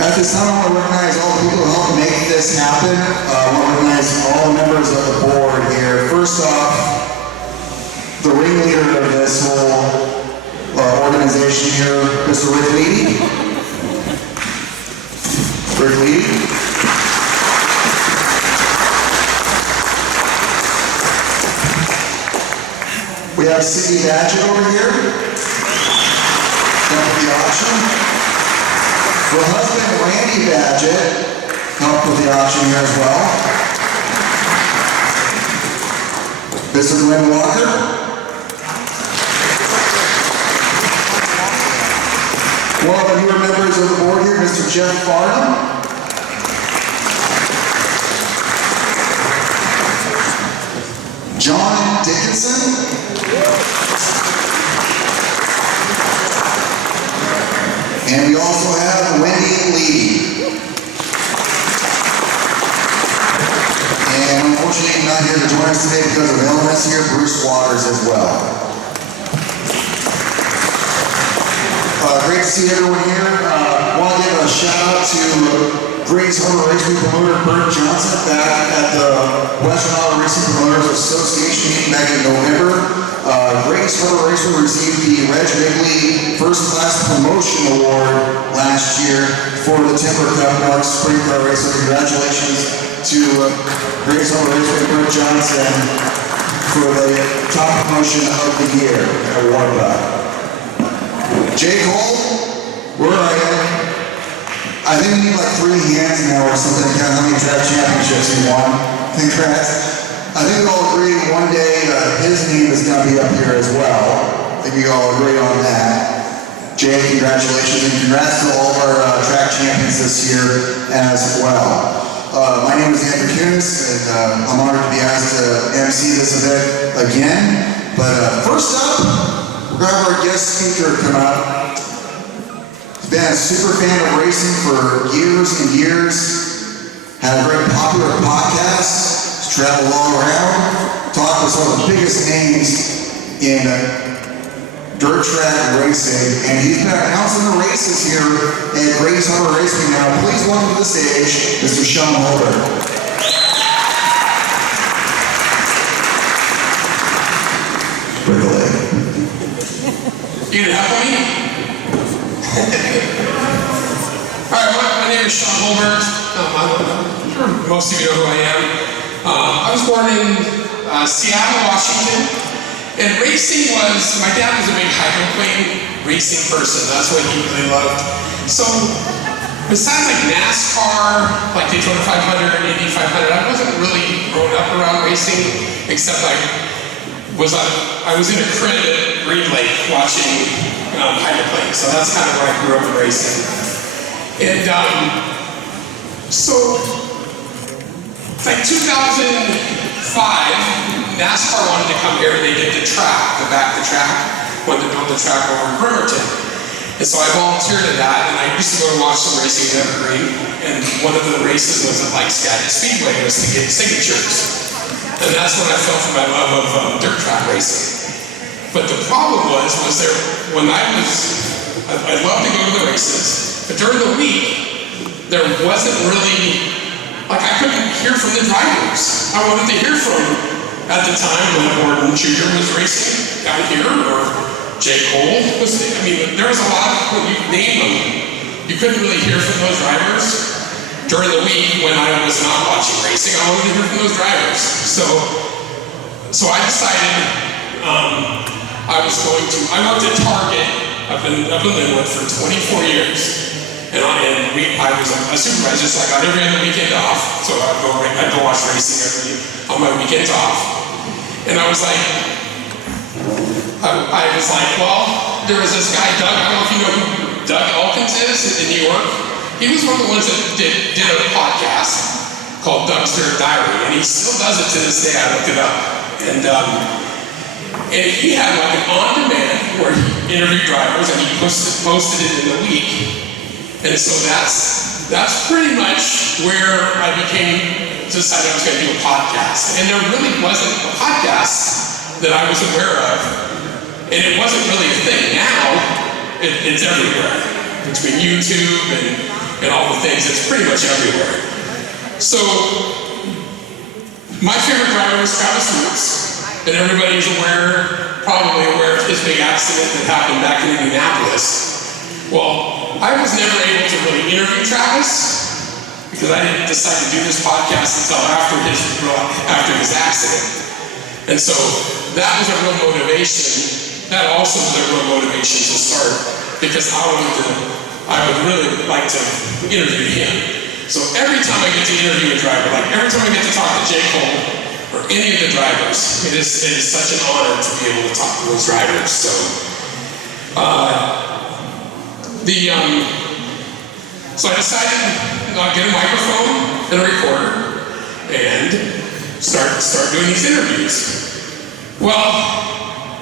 At this time, I want to recognize all the people who helped make this happen. I want to recognize all the members of the board here. First off, the ringleader of this whole organization here, Mr. Rick Leedy. Rick Leedy. We have Cindy Badgett over here. Help with the auction. Her husband, Randy Badgett, helped with the auction here as well. Mr. Glenn Walker. One of the newer members of the board here, Mr. Jeff Farnham. John Dickinson. And we also have Wendy Lee. And unfortunately not here to join us today because of illness here, Bruce Waters as well. Great to see everyone here. I want to give a shout out to Grace Harbor Raceway promoter Bert Johnson back at the Western Auto Racing Promoters Association meeting back in November. Grace Harbor Raceway received the Reg Bigley First Class Promotion Award last year for the Timber Cup Mark Spring Car Race. So congratulations to Grace Harbor Raceway Bert Johnson for the top promotion of the year award. Jay Cole, where are you? I think we need like 3 hands now or something to count how many track championships he won. Congrats. I think we all agree one day his name is going to be up here as well. I think we all agree on that. Jay, congratulations, and congrats to all of our track champions this year as well. My name is Andrew Kunis, and I'm honored to be asked to MC this event again. But first up, we're going to have our guest speaker come out. He's been a super fan of racing for years and years. Had a very popular podcast. Travel all around, talk with some of the biggest names in dirt track racing, and he's been announcing the races here at Grace Harbor Racing now. Please welcome to the stage, Mr. Shaun Hulbert. Break a leg. You need help me? Alright, my name is Shaun Hulbert. I'm sure most of you know who I am. I was born in Seattle, Washington, and racing was, my dad was a big hydroplane racing person. That's what he really loved. So, besides like NASCAR, like Daytona 500, Indy 500, I wasn't really grown up around racing, except I was in a crib at Green Lake watching hydroplanes. So that's kind of where I grew up in racing. And like 2005, NASCAR wanted to come here and they did the track, wanted to build the track over in Bremerton. And so I volunteered at that, and I used to go and watch some racing in Evergreen, and one of the races was at like Skagit Speedway, was to get signatures. And that's when I fell for my love of dirt track racing. But the problem was there, when I loved to go to the races, but during the week, there wasn't really, like I couldn't hear from the drivers. I wanted to hear from, at the time when Borden Jr. was racing out here, or J. Cole was, there was a lot of, when you name them, you couldn't really hear from those drivers. During the week when I was not watching racing, I wanted to hear from those drivers. So I decided I worked at Target up in Linwood for 24 years. And I was a supervisor, so I got every other weekend off. So I'd go watch racing on my weekends off. And I was like, well, there was this guy, Doug, I don't know if you know who Doug Elkins is in New York. He was one of the ones that did a podcast called Doug's Dirt Diary, and he still does it to this day. I looked it up. And he had like an on-demand where he interviewed drivers and he posted it in the week. And so that's pretty much where I decided I was going to do a podcast. And there really wasn't a podcast that I was aware of. And it wasn't really a thing. Now, it's everywhere. Between YouTube and and all the things. It's pretty much everywhere. So, my favorite driver was Travis Roots, and everybody's probably aware of his big accident that happened back in Indianapolis. Well, I was never able to really interview Travis because I didn't decide to do this podcast until after his accident. And so that was a real motivation. That also was a real motivation to start because I would really like to interview him. So every time I get to interview a driver, like every time I get to talk to J. Cole or any of the drivers, it is such an honor to be able to talk to those drivers. So so I decided I'd get a microphone and a recorder and start doing these interviews. Well,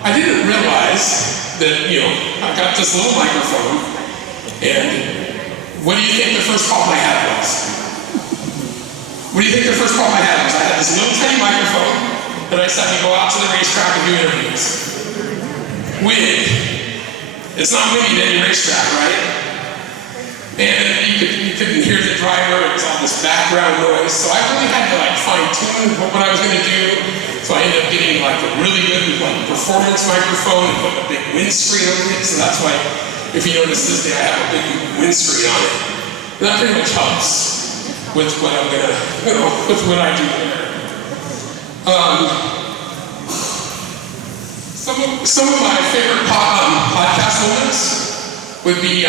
I didn't realize that, I got this little microphone, and what do you think the first problem I had was? What do you think the first problem I had was? I had this little tiny microphone that I decided to go out to the racetrack and do interviews. Wind. It's not windy at any racetrack, right? And you couldn't hear the driver, it was all this background noise, so I really had to fine-tune what I was going to do. So I ended up getting a really good performance microphone and put a big windscreen over it, so that's why, if you notice this day, I have a big windscreen on it. And that pretty much helps with what I'm gonna, with what I do there. Some of my favorite podcast moments would be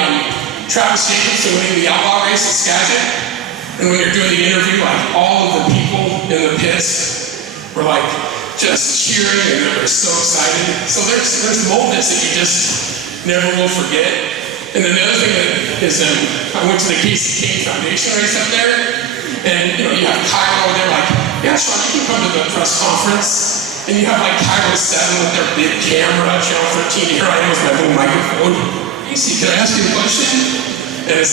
Travis Jacobs winning the Outlaw race at Skagit. And when you're doing the interview, all of the people in the pits were just cheering and they were so excited. So there's moments that you just never will forget. And then the other thing is I went to the Casey King Foundation race up there, and you have Cairo, they're yeah, Shaun, you can come to the press conference. And you have Cairo 7 with their big camera, Channel 13, here I am with my little microphone. Casey, can I ask you a question? And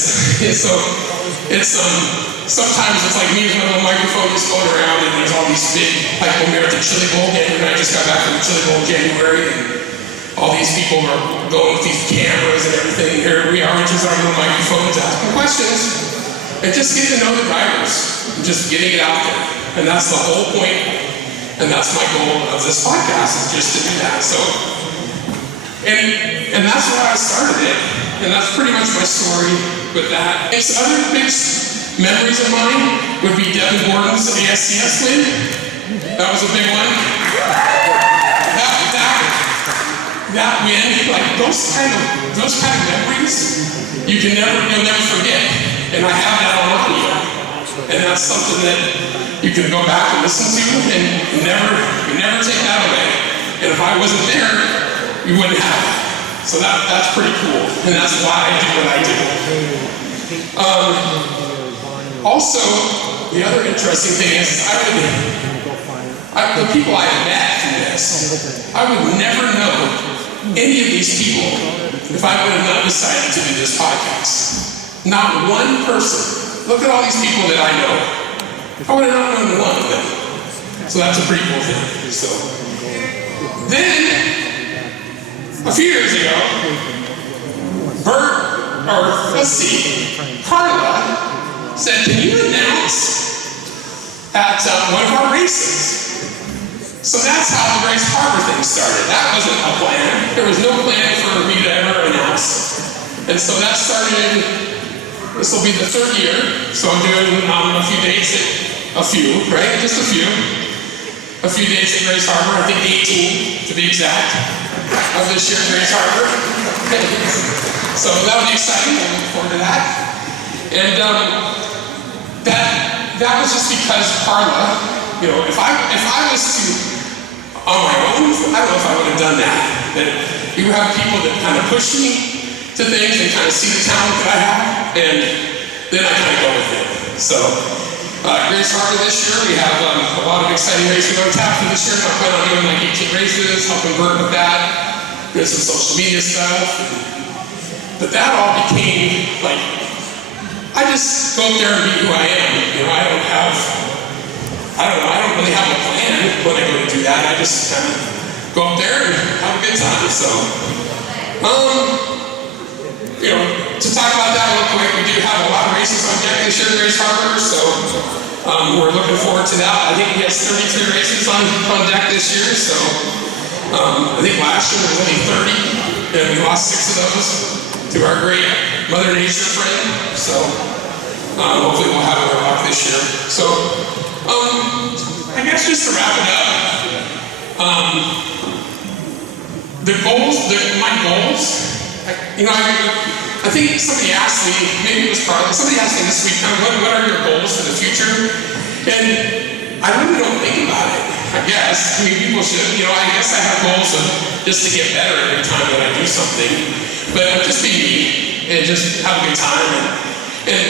sometimes it's me with my little microphone just going around, and there's all these big, when we were at the Chili Bowl game, and I just got back from the Chili Bowl in January, and all these people are going with these cameras and everything. Here we are, just our little microphones, asking questions, and just getting to know the drivers, and just getting it out there. And that's the whole point, and that's my goal of this podcast, is just to do that. So, and that's why I started it, and that's pretty much my story with that. And some other big memories of mine would be Devin Borden's ASCS win. That was a big one. That win, those kind of memories, you'll never forget. And I have that on audio, and that's something that you can go back and listen to, and you never take that away. And if I wasn't there, you wouldn't have it. So that's pretty cool, and that's why I do what I do. Also, the other interesting thing is the people I have met through this, I would never know any of these people if I would have not decided to do this podcast. Not one person. Look at all these people that I know. I would have not known one of them. So that's a pretty cool thing. So then, a few years ago, Carla said, can you announce at one of our races? So that's how the Grace Harbor thing started. That wasn't a plan. There was no plan for me to ever announce. And so that started, this will be the 3rd year. So I'm doing a few dates at, just a few. A few dates at Grace Harbor, I think 18 to be exact, of this year at Grace Harbor. So that'll be exciting, I look forward to that. And that was just because Carla, if I was to, on my own, I don't know if I would have done that. That you have people that kind of push me to things and kind of see the talent that I have, and then I kind of go with it. So, Grace Harbor this year, we have a lot of exciting racing on tap for this year. I plan on doing 18 races, helping Borden with that, doing some social media stuff. But that all became I just go up there and be who I am. I don't really have a plan when I go to do that. I just kind of go up there and have a good time. So, to talk about that real quick, we do have a lot of races on deck this year to race Harper, so we're looking forward to that. I think he has 33 races on deck this year, so I think last year there was only 30, and we lost 6 of those to our great Mother Nature friend, so hopefully we'll have more luck this year. So I guess just to wrap it up, my goals, I think somebody asked me, maybe it was Carly, somebody asked me this week, what are your goals for the future? And I really don't think about it, I guess. I mean, people should, I guess I have goals of just to get better every time that I do something. But just be me and just have a good time. And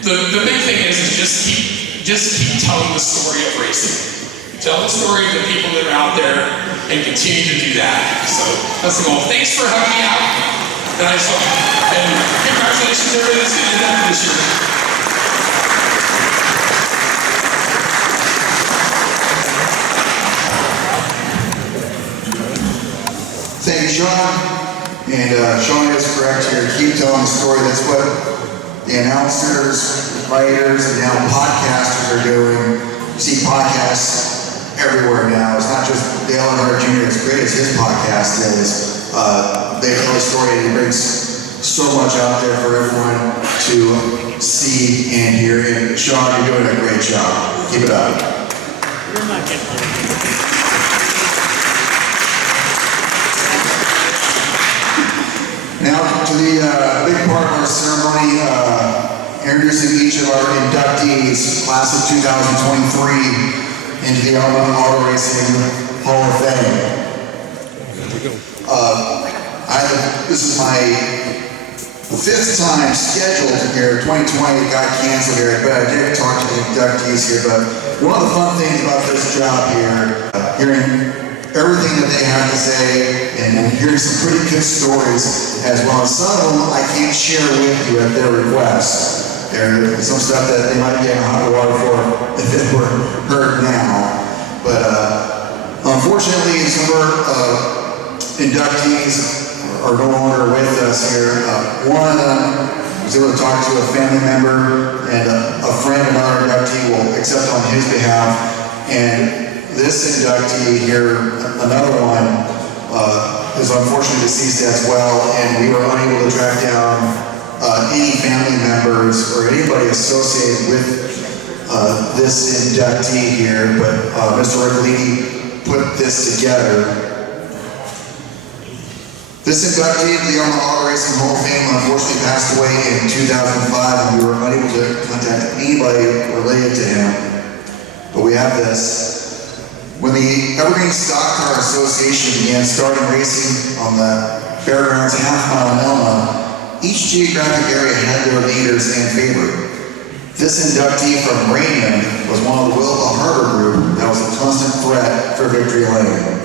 the big thing is just keep telling the story of racing. Tell the story of the people that are out there and continue to do that. So that's the goal. Thanks for having me out. And congratulations to everybody that's getting that this year. Thank you, Shaun. And Shaun is correct here. Keep telling the story. That's what the announcers, writers, and now podcasters are doing. You see podcasts everywhere now. It's not just Dale Earnhardt Jr. as great as his podcast is. They tell a story and he brings so much out there for everyone to see and hear. And Shaun, you're doing a great job. Keep it up. You're not getting it. Now to the big part of our ceremony, introducing each of our inductees, class of 2023, into the Elma Auto Racing Hall of Fame. This is my 5th time scheduled here. 2020 got canceled here, but I did talk to the inductees here. But one of the fun things about this job here, hearing everything that they have to say and hearing some pretty good stories as well. Some of them I can't share with you at their request. There's some stuff that they might get in hot water for if it were heard now. But unfortunately, some of our inductees are no longer with us here. One of them was able to talk to a family member, and a friend, another inductee, will accept on his behalf. And this inductee here, another one, is unfortunately deceased as well, and we were unable to track down any family members or anybody associated with this inductee here, but Mr. Ricolini put this together. This inductee to the Elma Auto Racing Hall of Fame unfortunately passed away in 2005, and we were unable to contact anybody related to him. But we have this. When the Evergreen Stock Car Association began starting racing on the fairgrounds half-mile in Elma, each geographic area had their leaders and favorite. This inductee from Rengen was one of the Wilba Harbor group that was a constant threat for victory lane.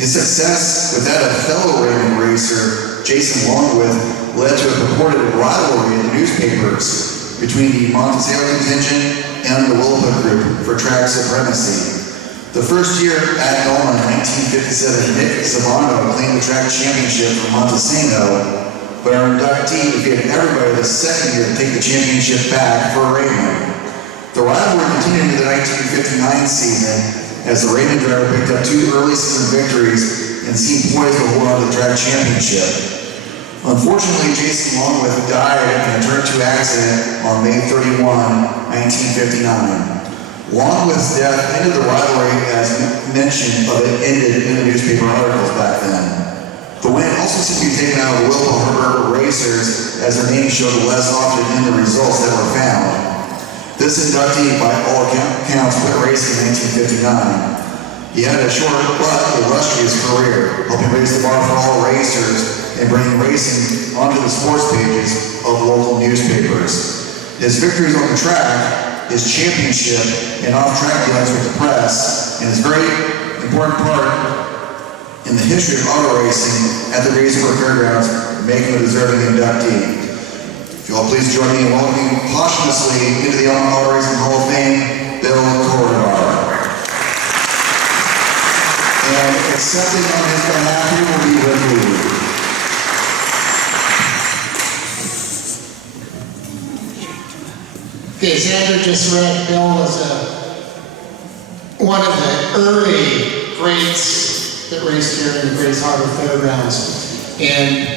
His success with that of fellow Rengen racer Jason Longwith led to a purported rivalry in the newspapers between the Monticello contingent and the Wilba group for track supremacy. The first year at Elma in 1957, Nick Zabano claimed the track championship from Montesano, but our inductee defeated everybody the second year to take the championship back for Raymond. The rivalry continued into the 1959 season as the Raymond driver picked up 2 early season victories and seemed poised to hold on to the track championship. Unfortunately, Jason Longwith died in a turn 2 accident on May 31, 1959. Longwith's death ended the rivalry as mention of it ended in the newspaper articles back then. The win also seemed to be taken out of the Wilba Harbor racers as their names showed less often in the results that were found. This inductee, by all accounts, quit racing in 1959. He had a short but illustrious career, helping raise the bar for all racers and bringing racing onto the sports pages of local newspapers. His victories on the track, his championship, and off-track dealings with the press, and his very important part in the history of auto racing at the Raceway Fairgrounds, making a deserving inductee. If you all please join me in welcoming posthumously into the Elma Auto Racing Hall of Fame, Bill Korevaar. And accepting on his behalf, he will be with you. Okay, Xander just read Bill was one of the early greats that raced here in the Grays Harbor Fairgrounds. And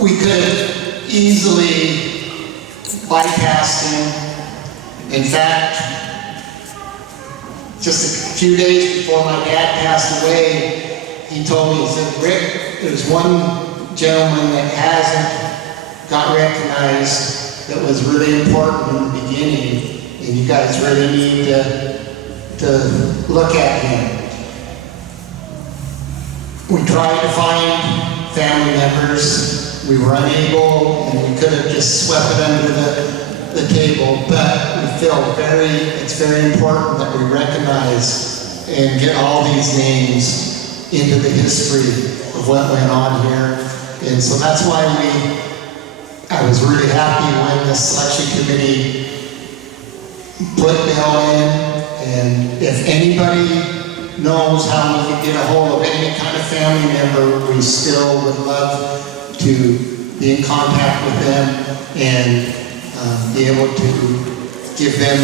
we could have easily bypassed him. In fact, just a few days before my dad passed away, he told me, he said, Rick, there's one gentleman that hasn't got recognized that was really important in the beginning, and you guys really need to look at him. We tried to find family members. We were unable, and we could have just swept it under the table, but we feel it's very important that we recognize and get all these names into the history of what went on here. And so that's why I was really happy when the selection committee put Bill in, and if anybody knows how we can get a hold of any kind of family member, we still would love to be in contact with them and be able to give them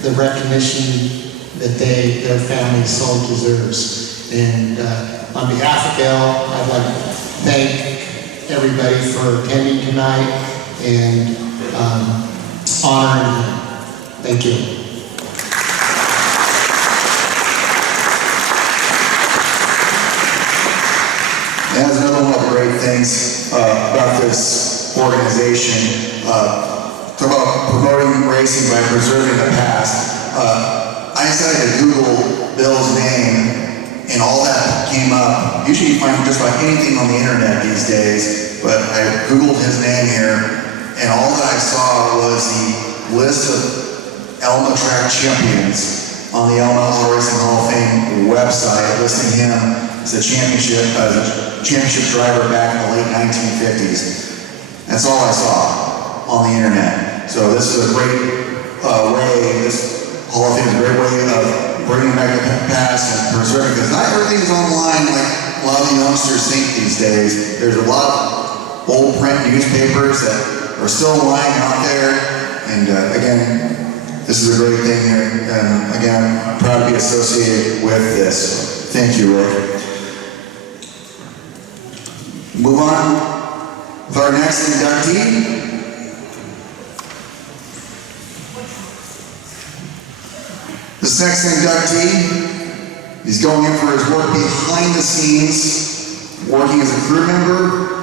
the recognition that their family so deserves. And on behalf of Bill, I'd like to thank everybody for attending tonight and honoring him. Thank you. And that's another one of the great things about this organization. Talk about promoting racing by preserving the past. I decided to Google Bill's name, and all that came up. Usually you find just about anything on the internet these days, but I Googled his name here, and all that I saw was the list of Elma track champions on the Elma Auto Racing Hall of Fame website, listing him as a championship driver back in the late 1950s. That's all I saw on the internet. So this is a great way, this Hall of Fame is a great way of bringing back the past and preserving, because not everything's online like a lot of the youngsters think these days. There's a lot of old print newspapers that are still lying out there, and again, this is a great thing here, and again, I'm proud to be associated with this. Thank you, Rick. Move on with our next inductee. This next inductee, he's going in for his work behind the scenes, working as a crew member,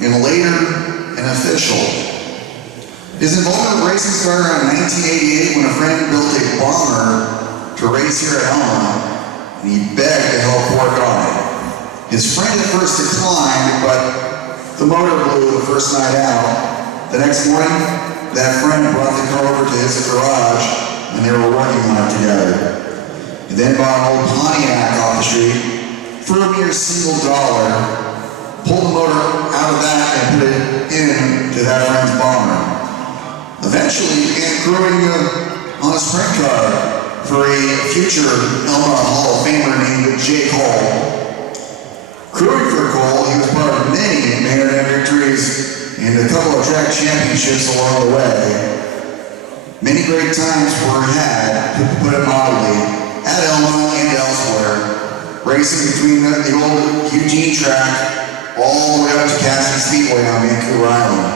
and later an official. His involvement with racing started around 1988 when a friend built a bomber to race here at Elma, and he begged to help work on it. His friend at first declined, but the motor blew the first night out. The next morning, that friend brought the car over to his garage, and they were working on it together. He then bought an old Pontiac off the street for a mere $1, pulled the motor out of that and put it into that friend's bomber. Eventually, he began crewing on a sprint car for a future Elma Hall of Famer named Jake Hall. Crewing for Cole, he was part of many Marinette victories and a couple of track championships along the way. Many great times were had, to put it mildly, at Elma and elsewhere, racing between the old Eugene track all the way up to Cassidy Speedway on Vancouver Island.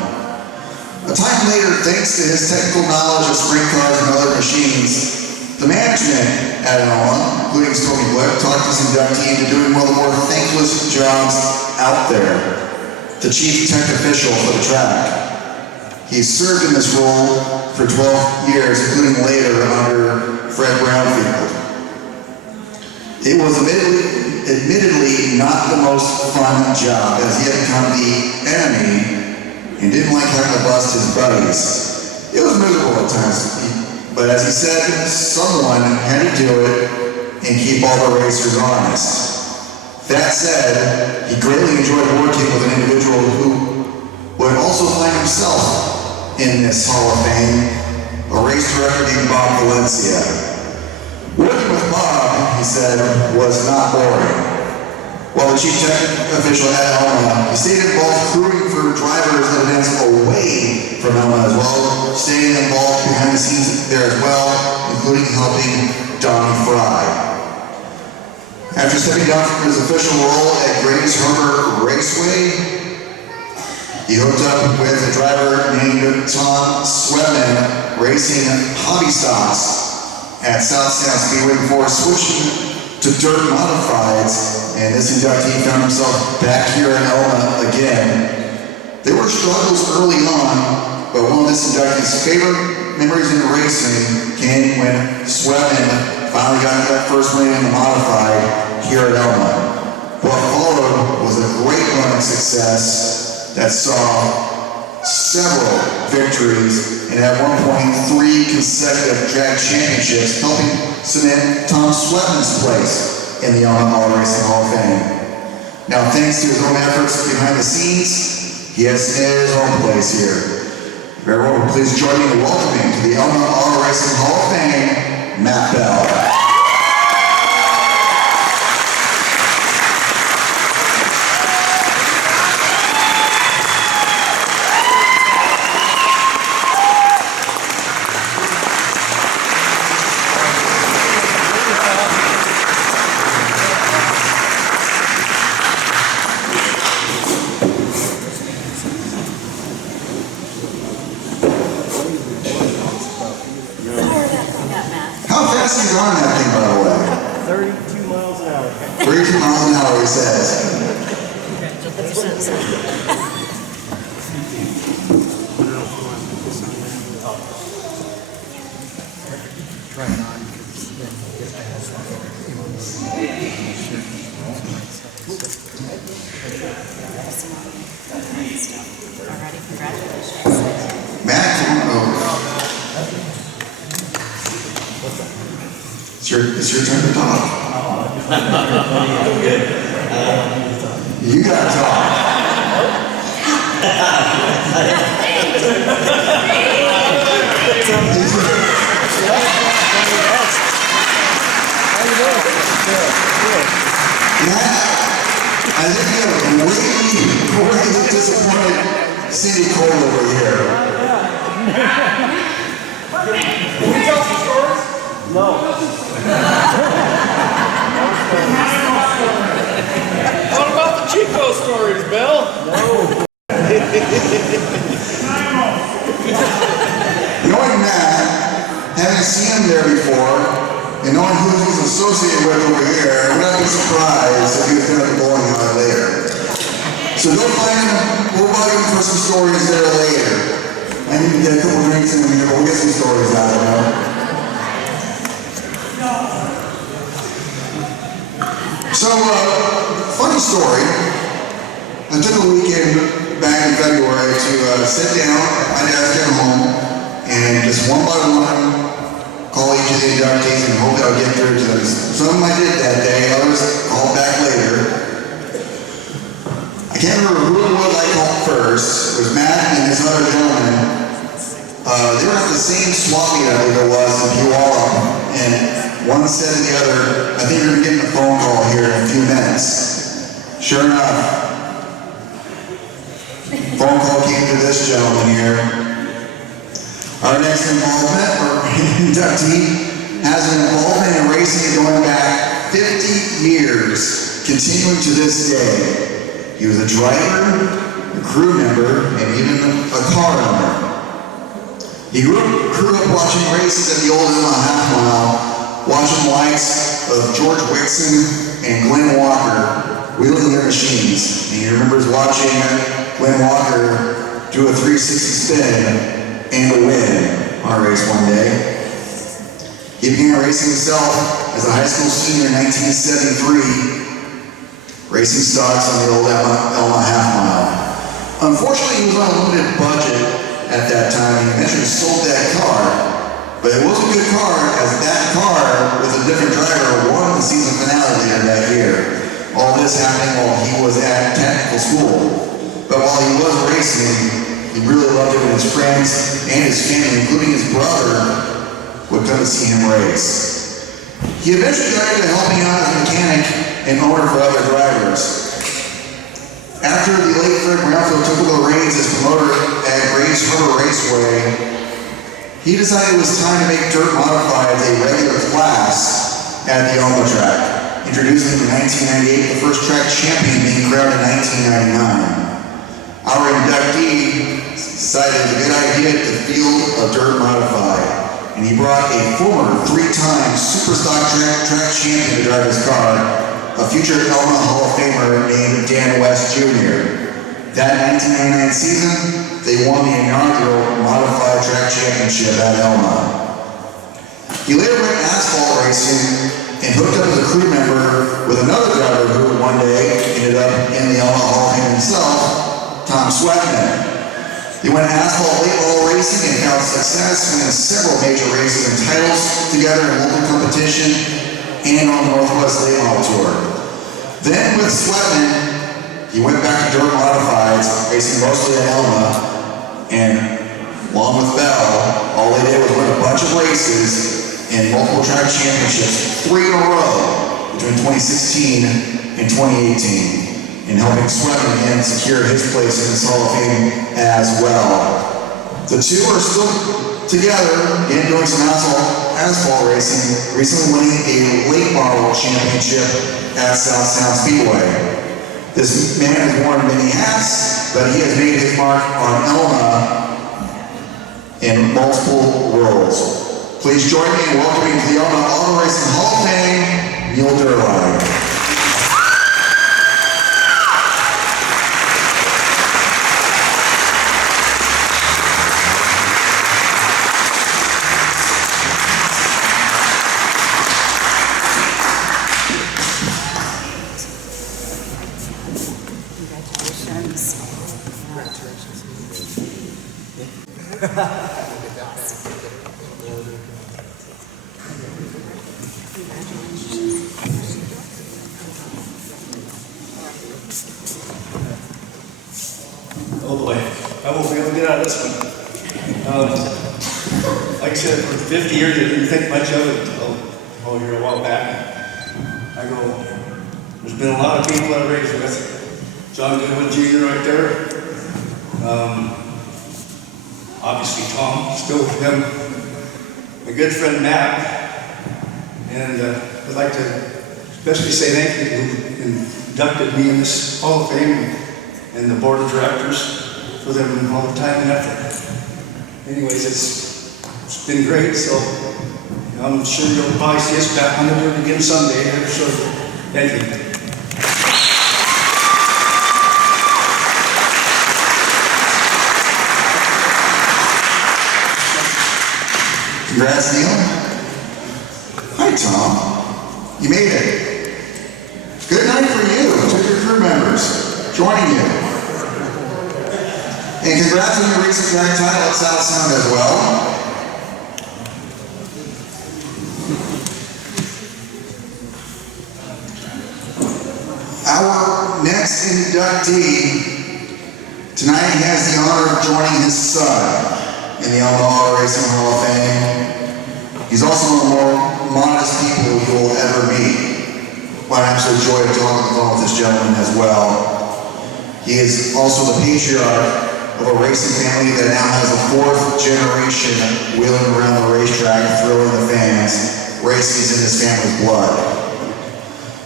A time later, thanks to his technical knowledge of sprint cars and other machines, the management at Elma, including Stormy Blick, talked this inductee into doing one of the more thankless jobs out there, the chief tech official for the track. He served in this role for 12 years, including later under Fred Brownfield. It was admittedly not the most fun job, as he had become the enemy and didn't like having to bust his buddies. It was miserable at times, but as he said, someone had to do it and keep all the racers honest. That said, he greatly enjoyed working with an individual who would also find himself in this Hall of Fame, a race director named Bob Valencia. Working with Bob, he said, was not boring. While the chief tech official at Elma, he stayed involved crewing for drivers that events away from Elma as well staying involved behind the scenes there as well, including helping Donnie Fry. After stepping down from his official role at Hulbert Raceway, he hooked up with a driver named Tom Swedman, racing hobby stocks at South Sound Speedway before switching to dirt modifieds, and this inductee found himself back here in Elma again. There were struggles early on, but one of this inductee's favorite memories in racing came when Swedman finally got that first win in the modified here at Elma. What followed was a great run of success that saw several victories and at one point 3 consecutive drag championships, helping cement Tom Swedman's place in the Elma Auto Racing Hall of Fame. Now, thanks to his own efforts behind the scenes, he has cemented his own place here. Everyone, please join me in welcoming to the Elma Auto Racing Hall of Fame, Matt Bell. On that thing, by the way. 32 miles an hour. 32 miles an hour, he says. Alrighty, congratulations. Matt, come on over. It's your turn to talk. You gotta talk. I think you have a greatly disappointed Cindy Cole over here. Can we tell some stories? No. What about the Chico stories, Bill? No. Knowing Matt, having seen him there before, and knowing who he's associated with over here, I would not be surprised if he was going to be bowling out later. So go find him, we'll bug him for some stories there later. I need to get a couple drinks in here, but we'll get some stories out of him. So, funny story. I took a weekend back in February to sit down at my desk at home and just one by one call each of the inductees and hope I would get through to them. Some of them I did that day, others called back later. I can't remember who it was I called first. It was Matt and this other gentleman. They were at the same swap meet I believe it was in Puyallup, and one said to the other, I think you're getting a phone call here in a few minutes. Sure enough, phone call came to this gentleman here. Our next involvement, or inductee, has an involvement in racing going back 50 years, continuing to this day. He was a driver, a crew member, and even a car owner. He grew up watching races at the old Elma half mile, watching the likes of George Wixon and Glenn Walker wheeling their machines. And he remembers watching Glenn Walker do a 360 spin and a win on a race one day. He began racing himself as a high school senior in 1973, racing stocks on the old Elma half mile. Unfortunately, he was on a limited budget at that time. He eventually sold that car, but it was a good car, as that car with a different driver won the season finale later that year. All this happening while he was at technical school. But while he was racing, he really loved it when his friends and his family, including his brother, would come to see him race. He eventually got into helping out as a mechanic and owner for other drivers. After the late Fred Brownfield took over the reins as promoter at Raceway, he decided it was time to make dirt modifieds a regular class at the Elma track, introducing in 1998 the first track champion being crowned in 1999. Our inductee decided it was a good idea to field a dirt modified, and he brought a former three-time Superstock track champion to drive his car, a future Elma Hall of Famer named Dan West Jr. That 1999 season, they won the inaugural modified track championship at Elma. He later went asphalt racing and hooked up as a crew member with another driver who one day ended up in the Elma Hall of Fame himself, Tom Sweatman. They went asphalt late model racing and found success, winning several major races and titles together in local competition and on the Northwest Late Model Tour. Then with Sweatman, he went back to dirt modifieds, racing mostly at Elma, and along with Bell, all they did was win a bunch of races and multiple track championships, 3 in a row between 2016 and 2018. In helping Sweatman again secure his place in the Hall of Fame as well. The two are still together, again doing some asphalt racing, recently winning a late model championship at South Sound Speedway. This man has worn many hats, but he has made his mark on Elma in multiple roles. Please join me in welcoming to the Elma Auto Racing Hall of Fame, Neil Derline. Oh boy, I won't be able to get out of this one. Like I said, for 50 years I didn't think much of it until here a while back. I go, there's been a lot of people I raised with. John Goodwin Jr. right there. Obviously Tom, still with him. My good friend Matt. And I'd like to especially say thank you to who inducted me in this Hall of Fame and the board of directors for their all the time and effort. Anyways, it's been great, so I'm sure you'll probably see us back on the dirt again someday. I'm sure. Thank you. Congrats, Neil. Hi, Tom. You made it. Good night for you. Two of your crew members joining you. And congrats on your recent track title at South Sound as well. Our next inductee tonight has the honor of joining his son in the Elma Auto Racing Hall of Fame. He's also one of the more modest people you will ever meet. Well, an absolute joy to talk on the phone with this gentleman as well. He is also the patriarch of a racing family that now has a 4th generation wheeling around the racetrack, thrilling the fans. Racing is in his family's blood.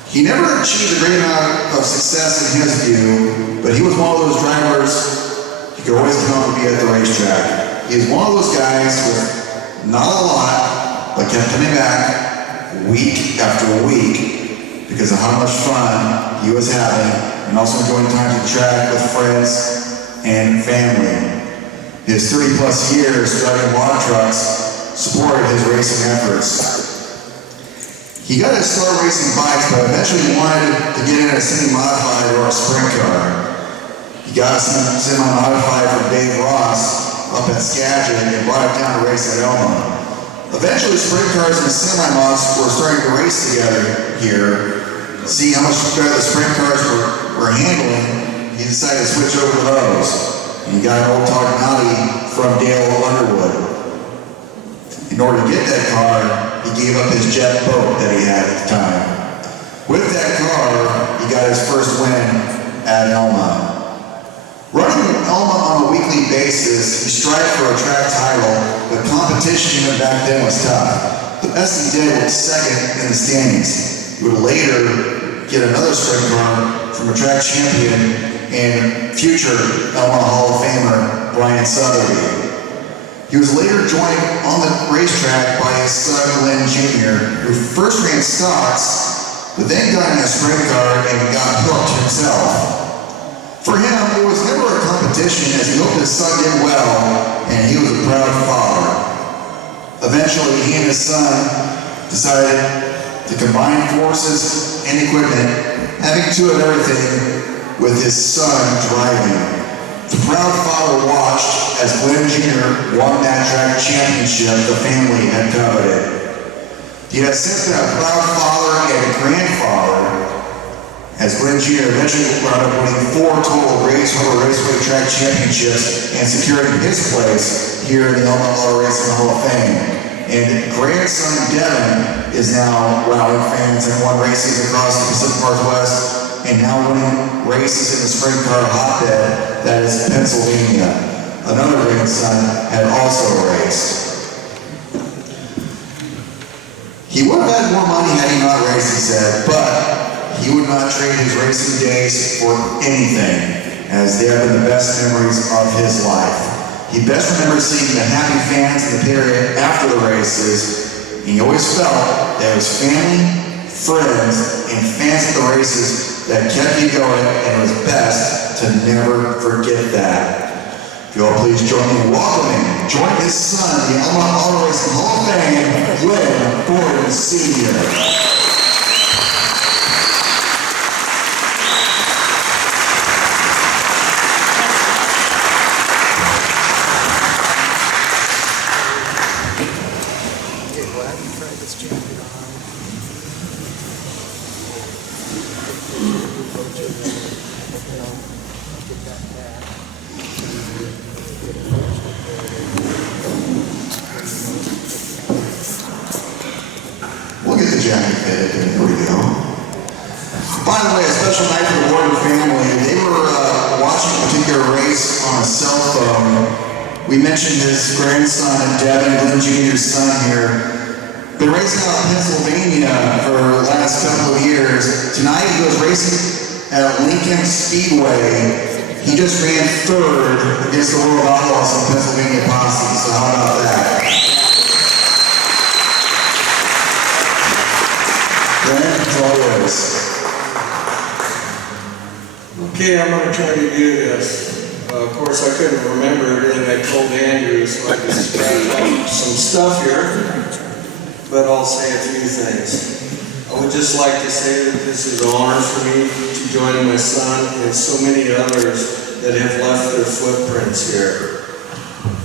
He never achieved a great amount of success in his view, but he was one of those drivers you could always count to be at the racetrack. He is one of those guys with not a lot, but kept coming back week after week because of how much fun he was having and also enjoying time at the track with friends and family. His 30 plus years driving water trucks supported his racing efforts. He got his start racing bikes, but eventually wanted to get in a semi-modified or a sprint car. He got a semi-modified from Dave Ross up at Skagit and brought it down to race at Elma. Eventually, sprint cars and semi-mods were starting to race together here. Seeing how much better the sprint cars were handling, he decided to switch over to those. And he got an old Tognati from Dale Underwood. In order to get that car, he gave up his jet boat that he had at the time. With that car, he got his first win at Elma. Running Elma on a weekly basis, he strived for a track title, but competition competition even back then was tough. The best he did was second in the standings. He would later get another sprint car from a track champion and future Elma Hall of Famer Brian Sotheby. He was later joined on the racetrack by his son Glenn Jr., who first ran stocks, but then got in a sprint car and got hooked himself. For him, it was never a competition as he hoped his son did well, and he was a proud father. Eventually, he and his son decided to combine forces and equipment, having two of everything with his son driving. The proud father watched as Glenn Jr. won that track championship the family had coveted. He has since been a proud father and grandfather as Glenn Jr. eventually wound up winning 4 total Raceway track championships and securing his place here in the Elma Auto Racing Hall of Fame. And grandson Devin is now wowing fans and won races across the Pacific Northwest and now winning races in the sprint car hotbed that is Pennsylvania. Another grandson had also raced. He would have had more money had he not raced, he said, but he would not trade his racing days for anything, as they have been the best memories of his life. He best remembers seeing the happy fans in the period after the races. He always felt that it was family, friends, and fans at the races that kept you going, and it was best to never forget that. If you all please join me in welcoming, join his son, the Elma Auto Racing Hall of Fame, Glenn Borden Sr. By the way, a special night for the Borden family. They were watching a particular race on a cell phone. We mentioned his grandson, Devin, Glenn Jr.'s son here. Been racing out in Pennsylvania for the last couple of years. Tonight he was racing at Lincoln Speedway. He just ran 3rd against the World Outlaws in Pennsylvania Posse, so how about that? Glenn, it's all yours. Okay, I'm going to try to do this. Of course, I couldn't remember everything I told Andrew, so I can scratch out some stuff here, but I'll say a few things. I would just like to say that this is an honor for me to join my son and so many others that have left their footprints here.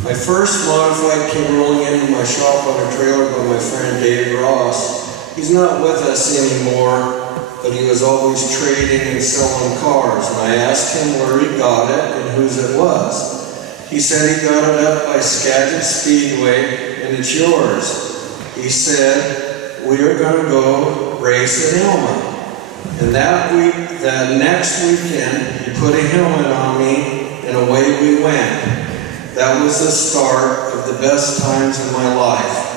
My first modified came rolling into my shop on a trailer by my friend Dave Ross. He's not with us anymore, but he was always trading and selling cars, and I asked him where he got it and whose it was. He said he got it up by Skagit Speedway, and it's yours. He said, we are going to go race in Elma. And that next weekend, he put a helmet on me, and away we went. That was the start of the best times in my life.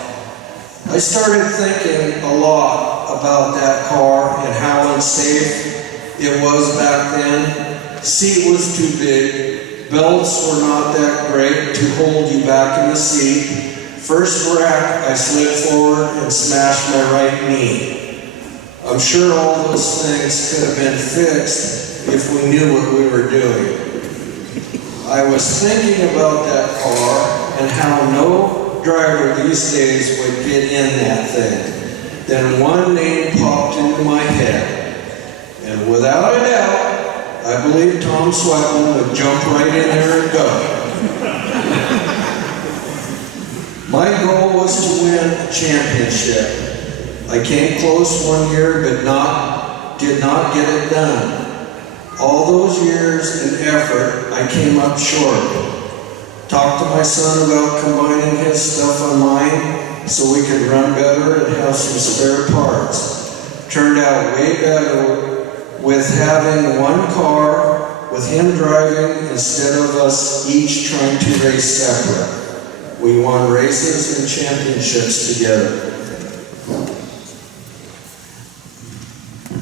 I started thinking a lot about that car and how unsafe it was back then. Seat was too big, belts were not that great to hold you back in the seat. First wreck, I slid forward and smashed my right knee. I'm sure all those things could have been fixed if we knew what we were doing. I was thinking about that car and how no driver these days would get in that thing. Then one name popped into my head, and without a doubt, I believe Tom Sweatman would jump right in there and go. My goal was to win a championship. I came close one year, but did not get it done. All those years and effort, I came up short. Talked to my son about combining his stuff on mine so we could run better and have some spare parts. Turned out way better with having one car with him driving instead of us each trying to race separate. We won races and championships together.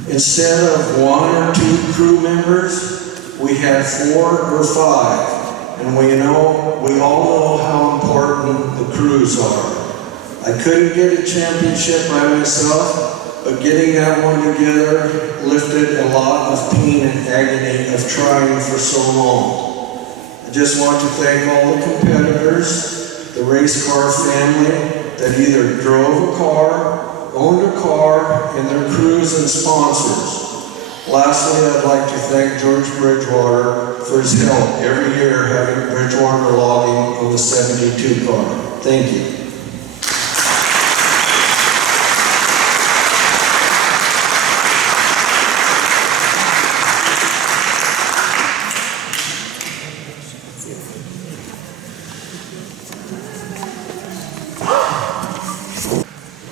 Instead of 1 or 2 crew members, we had 4 or 5. And we all know how important the crews are. I couldn't get a championship by myself, but getting that one together lifted a lot of pain and agony of trying for so long. I just want to thank all the competitors, the race car family that either drove a car, owned a car, and their crews and sponsors. Lastly, I'd like to thank George Bridgewater for his help every year having Bridgewater logging on the 72 car. Thank you.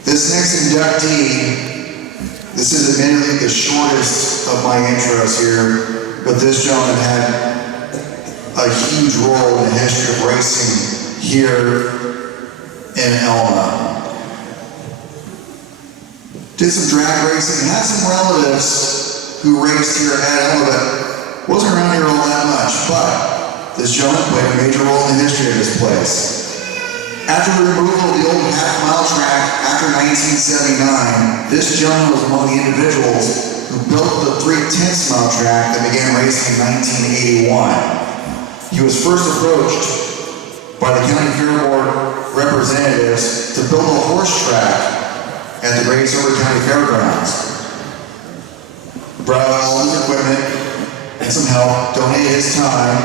This next inductee, this is admittedly the shortest of my intros here, but this gentleman had a huge role in the history of racing here in Elma. Did some drag racing, had some relatives who raced here at Elma, but wasn't around here all that much, but this gentleman played a major role in the history of this place. After the removal of the old half-mile track after 1979, this gentleman was among the individuals who built the 3/10 mile track that began racing in 1981. He was first approached by the County Fair Board representatives to build a horse track at the Raceway County Fairgrounds. Brought out all his equipment and some help, donated his time,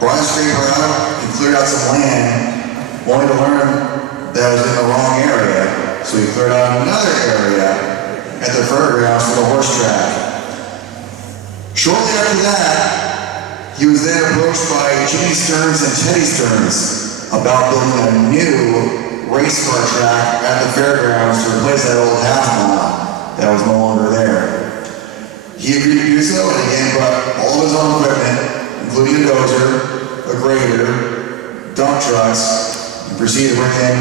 brought a scraper out and cleared out some land, only to learn that it was in the wrong area, so he cleared out another area at the fairgrounds for the horse track. Shortly after that, he was then approached by Jimmy Stearns and Teddy Stearns about building a new race car track at the fairgrounds to replace that old half mile that was no longer there. He agreed to do so, and again brought all of his own equipment, including a dozer, a grader, dump trucks, and proceeded to bring in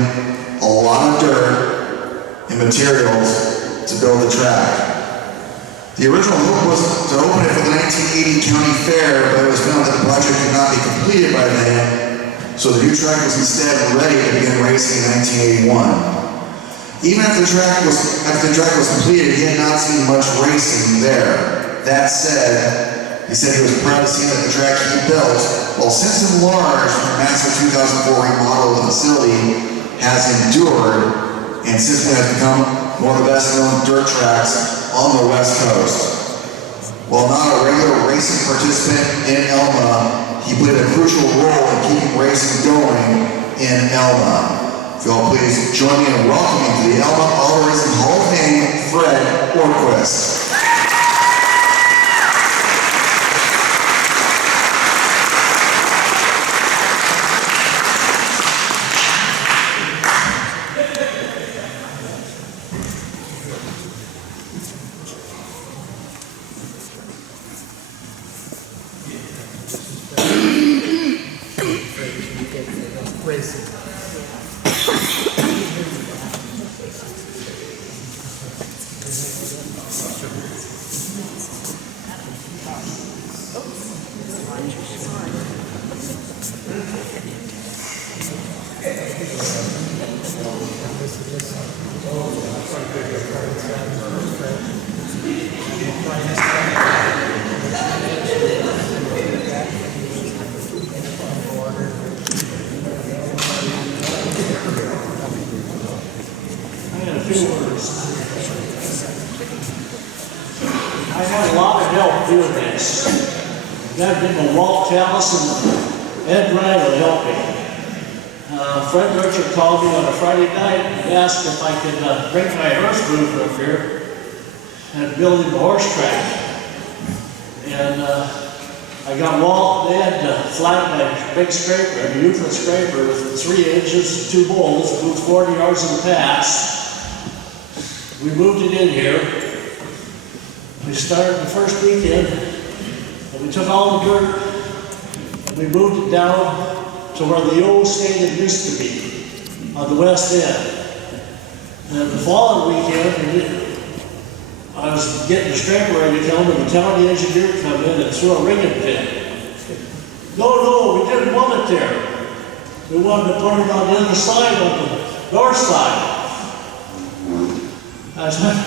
a lot of dirt and materials to build the track. The original hope was to open it for the 1980 County Fair, but it was found that the project could not be completed by then, so the new track was instead ready to begin racing in 1981. Even after the track was completed, he had not seen much racing there. That said, he said he was proud to see that the track he built, while since enlarged from a massive 2004 remodel of the facility, has endured and simply has become one of the best known dirt tracks on the West Coast. While not a regular racing participant in Elma, he played a crucial role in keeping racing going in Elma. If y'all please join me in welcoming to the Elma Auto Racing Hall of Fame, Fred Ortquist. I had a lot of help doing this. Got to get Walt Tallis and Ed Riley help me. Fred Richard called me on a Friday night and asked if I could bring my earth mover up here and build him a horse track. And I got Walt and Ed to flat my big scraper, a Euclid scraper with 3 inches, 2 bowls, moved 40 yards in the pass. We moved it in here. We started the first weekend, and we took all the dirt, and we moved it down to where the old stadium used to be, on the west end. And the following weekend, I was getting the scraper ready to tell them, and the county engineer come in and threw a Rengen pin. No, we didn't want it there. We wanted to put it on the other side, on the north side. I said,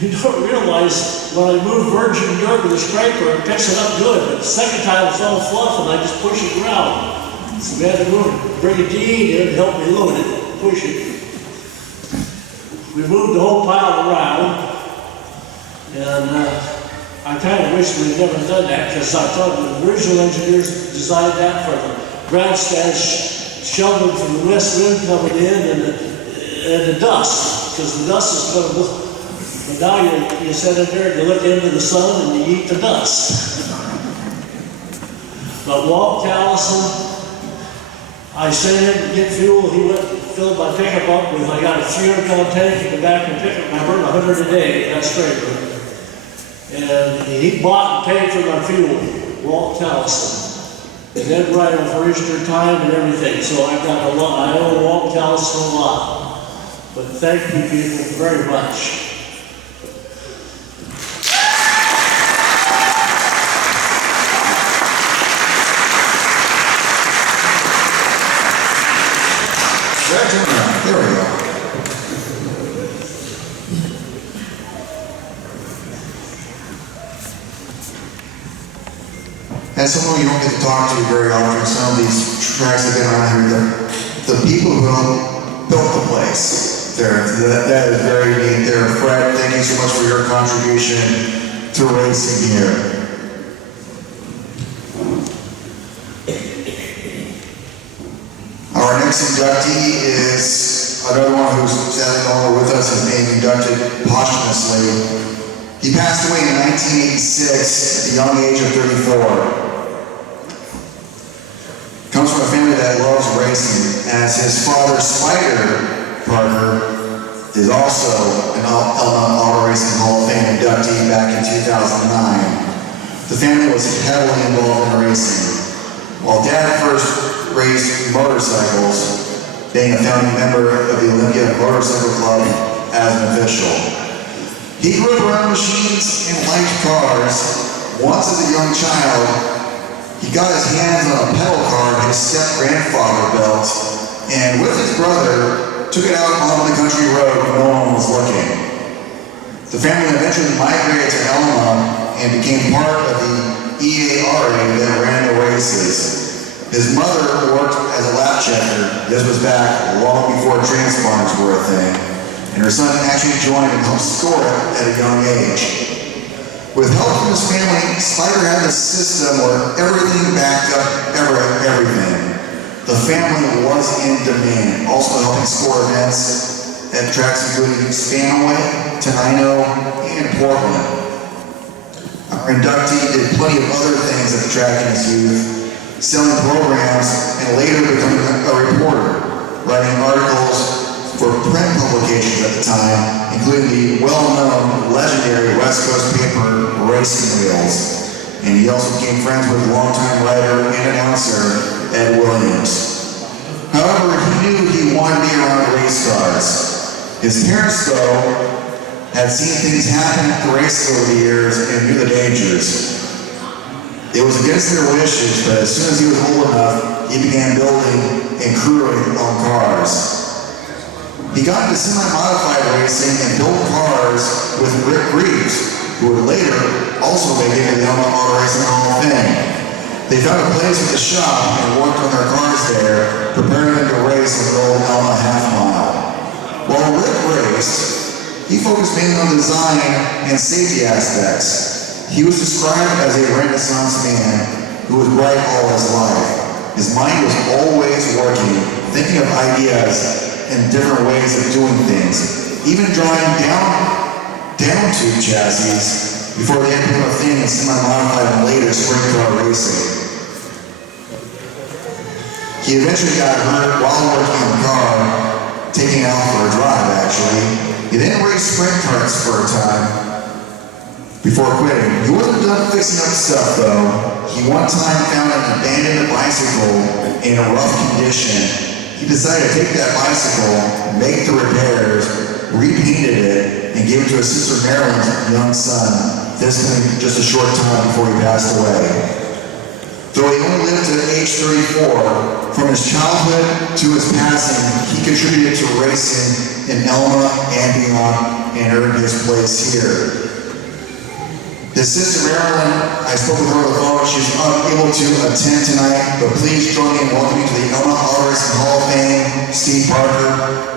you don't realize when I move virgin dirt with a scraper, it picks it up good, but the second time it's all fluff and I just push it around. So we had to move it, bring a Dean in to help me load it, push it. We moved the whole pile around, and I kind of wish we'd never done that, because I thought the original engineers designed that for the grandstand sheltering from the west wind coming in and the dust, because the dust is going to. But now you sit in there and you look into the sun and you eat the dust. But Walt Callison, I sent him to get fuel. He went and filled my pickup up with, I got a 300-pound tank in the back of the pickup, and I burned 100 a day, that's scraper. And he bought and paid for my fuel, Walt Callison. And then right for Easter time and everything. So I got a lot, I owe Walt Callison a lot. But thank you people very much. There we go. And someone you don't get to talk to very often, some of these tracks have been around here, the people who built the place. That is very neat there. Fred, thank you so much for your contribution to racing here. Our next inductee is another one who's sadly no longer with us, is being inducted posthumously. He passed away in 1986 at the young age of 34. Comes from a family that loves racing, as his father, Spider Parker, is also an Elma Auto Racing Hall of Fame inductee back in 2009. The family was heavily involved in racing. While Dad first raced motorcycles, being a founding member of the Olympia Motorcycle Club as an official. He grew up around machines and liked cars. Once as a young child, he got his hands on a pedal car his step-grandfather built, and with his brother, took it out onto the country road when no one was looking. The family eventually migrated to Elma and became part of the EARA that ran the races. His mother worked as a lap checker. This was back long before transponders were a thing. And her son actually joined and helped score it at a young age. With help from his family, Spider had a system where everything backed up everything. The family was in demand, also helping score events at tracks including Spanaway, Tenino, and Portland. Our inductee did plenty of other things at the track in his youth, selling programs, and later becoming a reporter, writing articles for print publications at the time, including the well-known, legendary West Coast paper, Racing Wheels. And he also became friends with longtime writer and announcer, Ed Williams. However, he knew he wanted to be around race cars. His parents, though, had seen things happen at the races over the years and knew the dangers. It was against their wishes, but as soon as he was old enough, he began building and crewing on cars. He got into semi-modified racing and built cars with Rick Reeves, who would later also make it to the Elma Auto Racing Hall of Fame. They found a place at the shop and worked on their cars there, preparing them to race on the old Elma half mile. While Rick raced, he focused mainly on design and safety aspects. He was described as a Renaissance man who was bright all his life. His mind was always working, thinking of ideas and different ways of doing things, even drawing down tube chassis before they had become a thing in semi-modified and later sprint car racing. He eventually got hurt while working on the car, taking it out for a drive actually. He then raced sprint karts for a time. before quitting. He wasn't done fixing up stuff though. He one time found an abandoned bicycle in a rough condition. He decided to take that bicycle, make the repairs, repainted it, and gave it to his sister Marilyn's young son. This coming just a short time before he passed away. Though he only lived to age 34, from his childhood to his passing, he contributed to racing in Elma and beyond and earned his place here. His sister Marilyn, I spoke with her on the phone. She's unable to attend tonight, but please join me in welcoming to the Elma Auto Racing Hall of Fame, Steve Parker,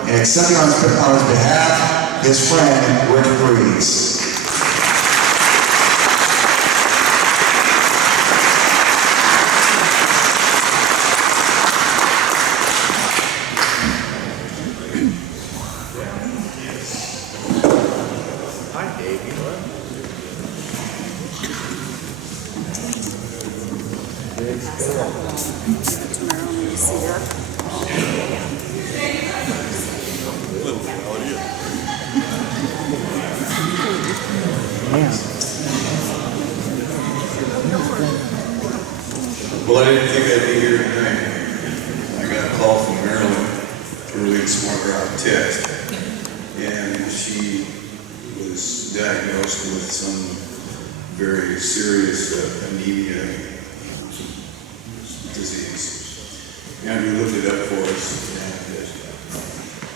and accepting on his behalf, his friend, Rick Breeze. Well, I didn't think I'd be here tonight. I got a call from Marilyn early this morning, or a text, and she was diagnosed with some very serious anemia disease. And we looked it up for us,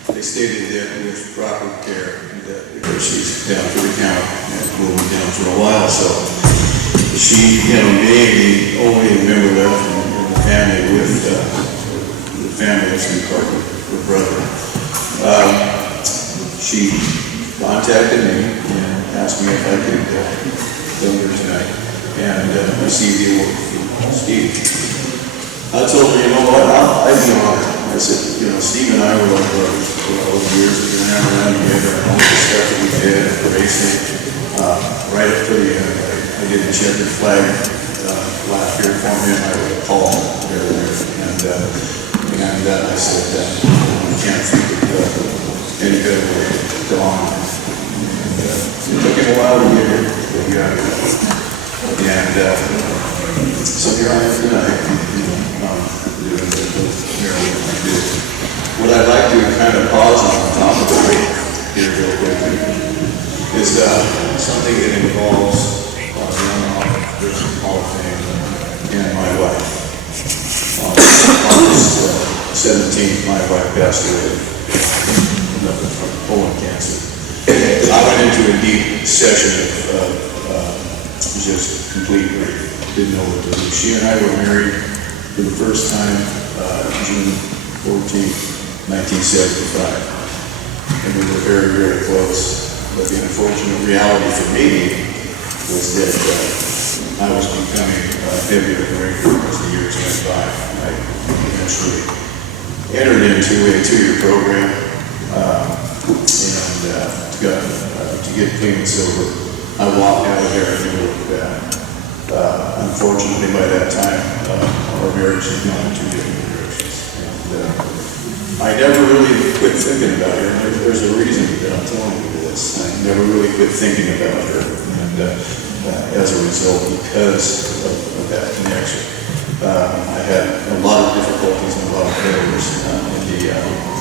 and they stated that with proper care, that because she's down for the count and will be down for a while, so she, being the only member left in the family with the family of her brother, she contacted me and asked me if I could come here tonight and receive the award from Steve. I told her, you know what, I'd be honored. I said, Steve and I were like brothers for all the years we've been around together and all the stuff that we did at the racing, right up to the end. I did the checkered flag last year for me, and I would call there, and I said, I can't think of any better way to honor him. It took him a while to get here, but we got it. And so here I am tonight, doing what Marilyn did. What I'd like to kind of pause on top of the rate here real quick is something that involves Racing Hall of Fame and my wife. On August 17th, my wife passed away from colon cancer. I went into a deep session of just complete grief. Didn't know what to do. She and I were married for the first time June 14th, 1975. And we were very, very close. But the unfortunate reality for me was that I was becoming heavier drinker as the years went by. I eventually entered into a 2-year program to get clean and sober. I walked out of there and never looked back. Unfortunately, by that time, our marriage had gone in 2 different directions. And I never really quit thinking about her. There's a reason that I'm telling you this. I never really quit thinking about her. And as a result, because of that connection, I had a lot of difficulties and a lot of failures in the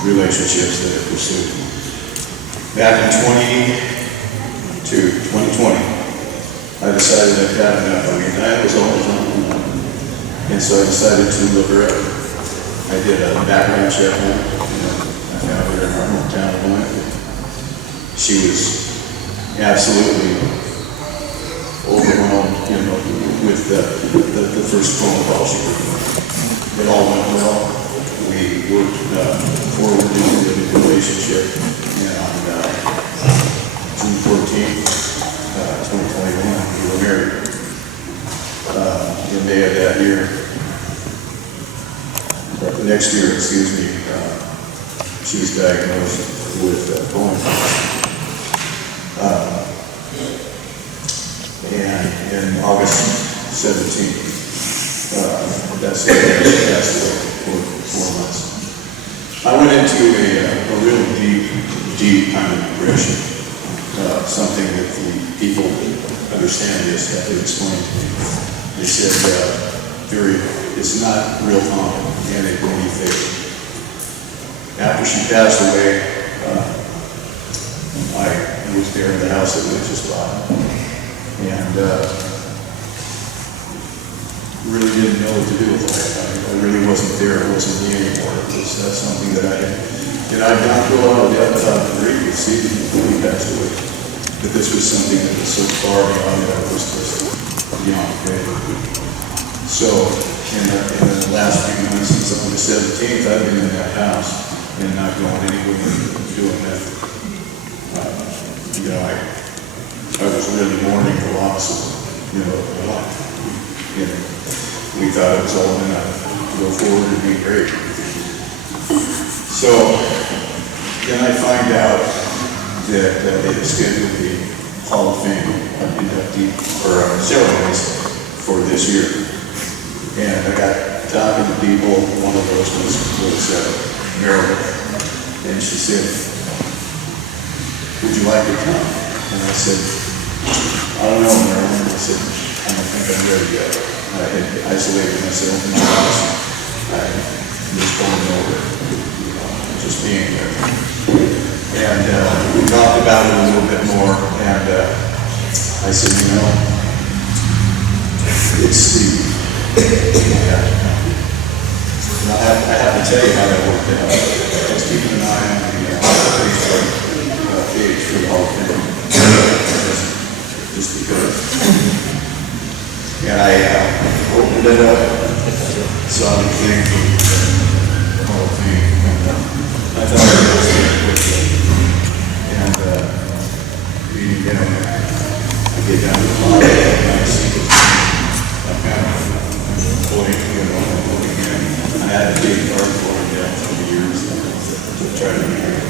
relationships that I pursued. Back in 2020, I decided I'd had enough. I mean, I was always on my own. And so I decided to look her up. I did a background check on her. I found her in our hometown of Oien. She was absolutely overwhelmed, with the first phone call she did. It all went well. We worked forward into the relationship, and on June 14th, 2021, we were married. In May of that year, the next year, she was diagnosed with colon cancer. And in August 17th, that's the day she passed away for 4 months. I went into a really deep kind of depression. something that the people understand is have to explain to me. They said, it's not real common, and it will be fake. After she passed away, I was there in the house that we just bought, and really didn't know what to do with life. I really wasn't there. It wasn't me anymore. It was something that I'd gone through a lot of depth out of grief with Steve when he passed away. But this was something that was so far beyond that. It was just beyond faith. So in the last few months, since on the 17th, I've been in that house and not going anywhere, doing that. I was really mourning the loss of, a lot. We thought it was all enough to go forward and be great. So then I find out that they have scheduled the Hall of Fame inductee or ceremonies for this year. And I got talking to people. One of those was Marilyn, and she said, "Would you like to come?" And I said, "I don't know, Marilyn." I said, "I don't think I'm ready yet." I had isolated myself in my house. I was going over, just being there. And we talked about it a little bit more, and I said, it's Steve. And I have to tell you how that worked out. I was keeping an eye on the Facebook page for the Hall of Fame, just because. And I opened it up, saw the thing for the Hall of Fame, and I thought it was very quickly. And reading down there, I get down to the bottom, and I see the I'm kind of pointing, looking in. I had a big article on that for years to try to read it.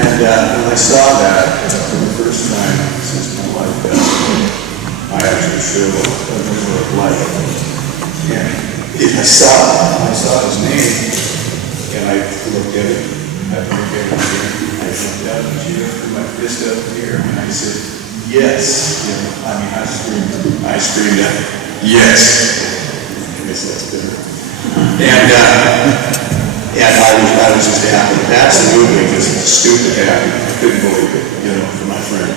And when I saw that for the first time since my wife passed away, I actually showed a number of life. And I saw his name, and I looked at it. I looked at it again. I looked out and she put my fist up here, and I said, "Yes." I screamed out, "Yes." I guess that's better. And I was just happy, absolutely just stupid happy. I couldn't believe it, for my friend.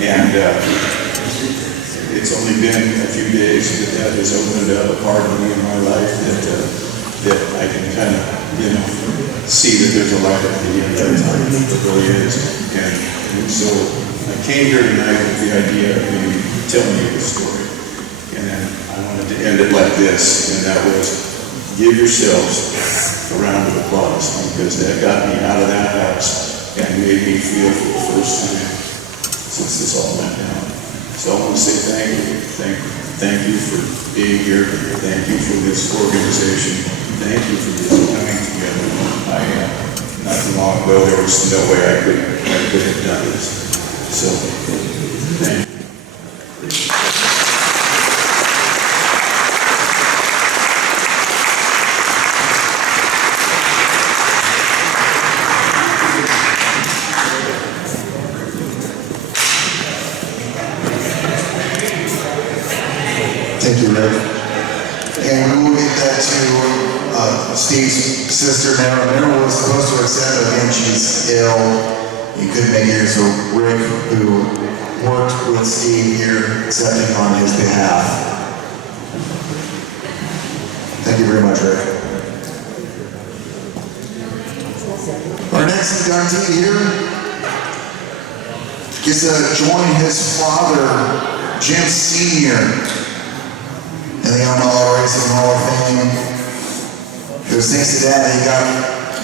And it's only been a few days that has opened up a part of me in my life that I can kind of, see that there's a light at the end of the time. There really is. And so I came here tonight with the idea of telling you this story. And then I wanted to end it like this, and that was, give yourselves a round of applause, because that got me out of that house and made me feel for the first time since this all went down. So I want to say thank you. Thank you for being here. Thank you for this organization. Thank you for this coming together. Not too long ago, there was no way I could have done this. So, thank you. Thank you, Rick. And we will get that to Steve's sister, Mara. Mara was supposed to accept, but again, she's ill. He couldn't make it here, so Rick, who worked with Steve here, accepting on his behalf. Thank you very much, Rick. Our next inductee here gets to join his father, Jim Sr., in the Elma Racing Hall of Fame. It was thanks to that he got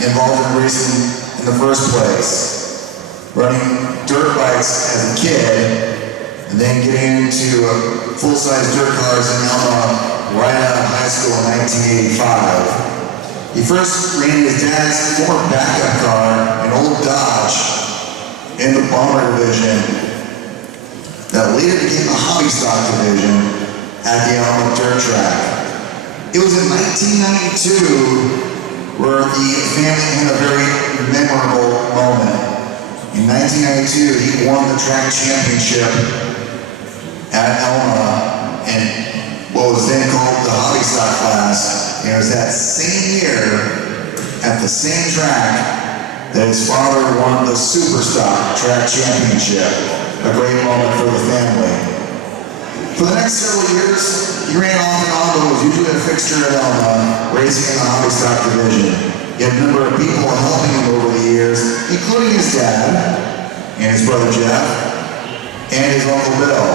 involved in racing in the first place. Running dirt bikes as a kid, and then getting into full-size dirt cars in Elma right out of high school in 1985. He first ran his dad's former backup car, an old Dodge, in the bomber division that later became the hobby stock division at the Elma dirt track. It was in 1992 where the family had a very memorable moment. In 1992, he won the track championship at Elma in what was then called the hobby stock class. And it was that same year at the same track that his father won the super stock track championship. A great moment for the family. For the next several years, he ran off and on, but was usually a fixture at Elma, racing in the hobby stock division. He had a number of people helping him over the years, including his dad, and his brother Jeff, and his uncle Bill.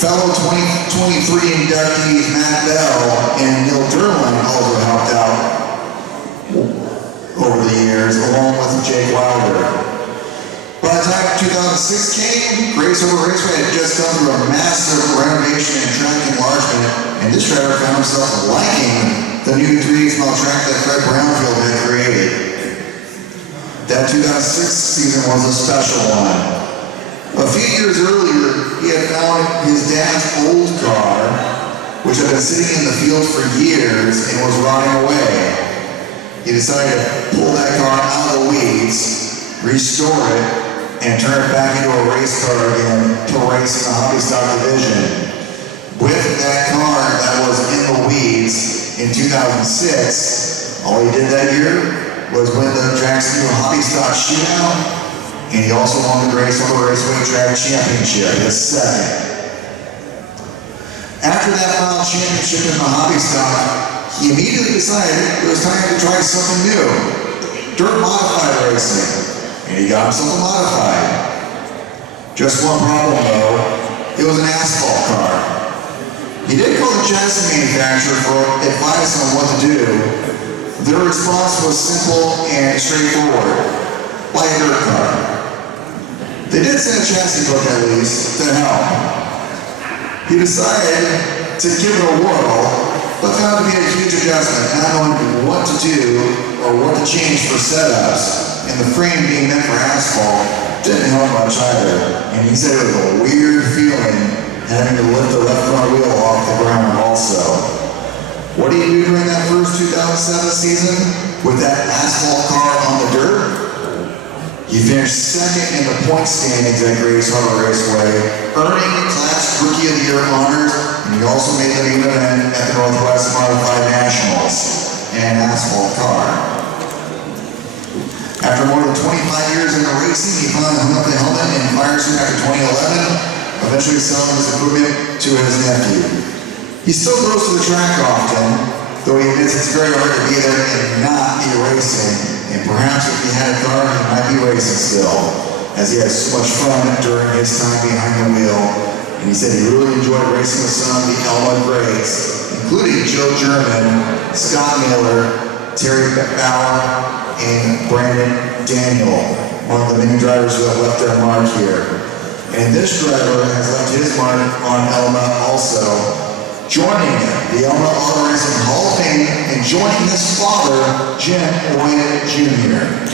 Fellow 2023 inductees Matt Bell and Neil Derline also helped out over the years, along with Jake Wilder. By the time 2006 came, Raceway had just gone through a massive renovation and track enlargement, and this driver found himself liking the new 3/8-mile track that Fred Brownfield had created. That 2006 season was a special one. A few years earlier, he had found his dad's old car, which had been sitting in the field for years and was rotting away. He decided to pull that car out of the weeds, restore it, and turn it back into a race car again to race in the hobby stock division. With that car that was in the weeds in 2006, all he did that year was win the Jackson Hobby Stock Shootout, and he also won the Raceway Track Championship, his second. After that final championship in the hobby stock, he immediately decided it was time to try something new, dirt modified racing. And he got himself a modified. Just one problem though, it was an asphalt car. He did call the chassis manufacturer for advice on what to do. Their response was simple and straightforward, like a dirt car. They did send a chassis book at least to help. He decided to give it a whirl, but found it to be a huge adjustment, not knowing what to do or what to change for setups. And the frame being meant for asphalt didn't help much either. And he said it was a weird feeling having to lift the left front wheel off the ground also. What did he do during that first 2007 season with that asphalt car on the dirt? He finished second in the point standings at Raceway, earning Class Rookie of the Year honors, and he also made the main event at the Northwest Modified Nationals in an asphalt car. After more than 25 years in racing, he finally hung up the helmet and fire suit after 2011, eventually selling his equipment to his nephew. He still goes to the track often, though he admits it's very hard to be there and not be racing. And perhaps if he had a car, he might be racing still, as he had so much fun during his time behind the wheel. And he said he really enjoyed racing with some of the Elma greats, including Joe German, Scott Miller, Terry Bauer, and Brandon Daniel, one of the many drivers who have left their mark here. And this driver has left his mark on Elma also, joining the Elma Auto Racing Hall of Fame and joining his father, Jim Oien Jr.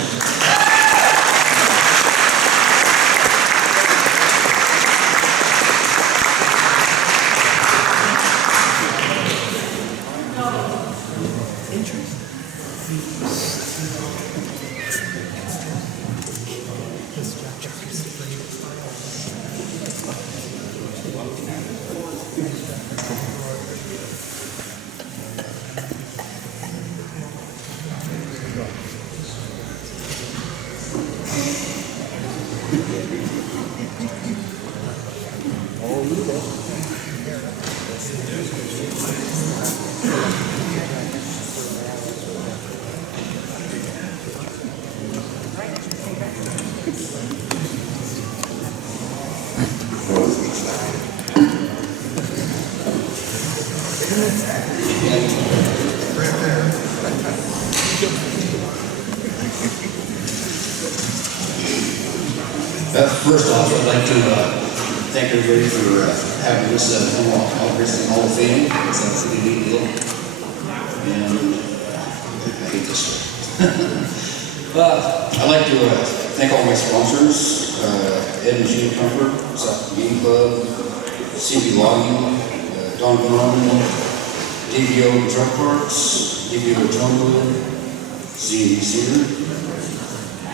First off, I'd like to thank everybody for having this Racing Hall of Fame. It's a pretty neat deal. And I hate this. I'd like to thank all my sponsors, Ed and Gene Comfort, South Game Club, CB Logging, Don Norman, DVO Truck Parts, DVO Jungle, Z&D Cedar,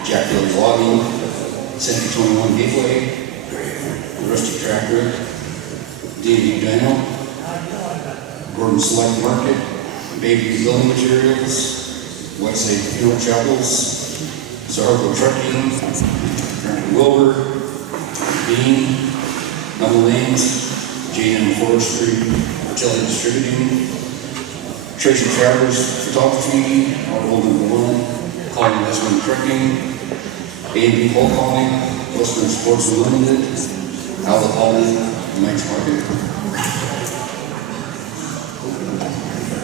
Jack Field Logging, Century 21 Gateway, Rusty Tractor, D&D Dino, Gordon Select Market, Baby Building Materials, Westside Funeral Chapels, Sargo Trucking, Frank Wilbur, Bean, Double Lanes, J&M Forestry, Jelly Distributing, Tracy Travers Photography, Auto Number 1, Calling Western Trucking, A&B Cold Calling, Western Sports Unlimited, Outlet Hauling, Mike's Market.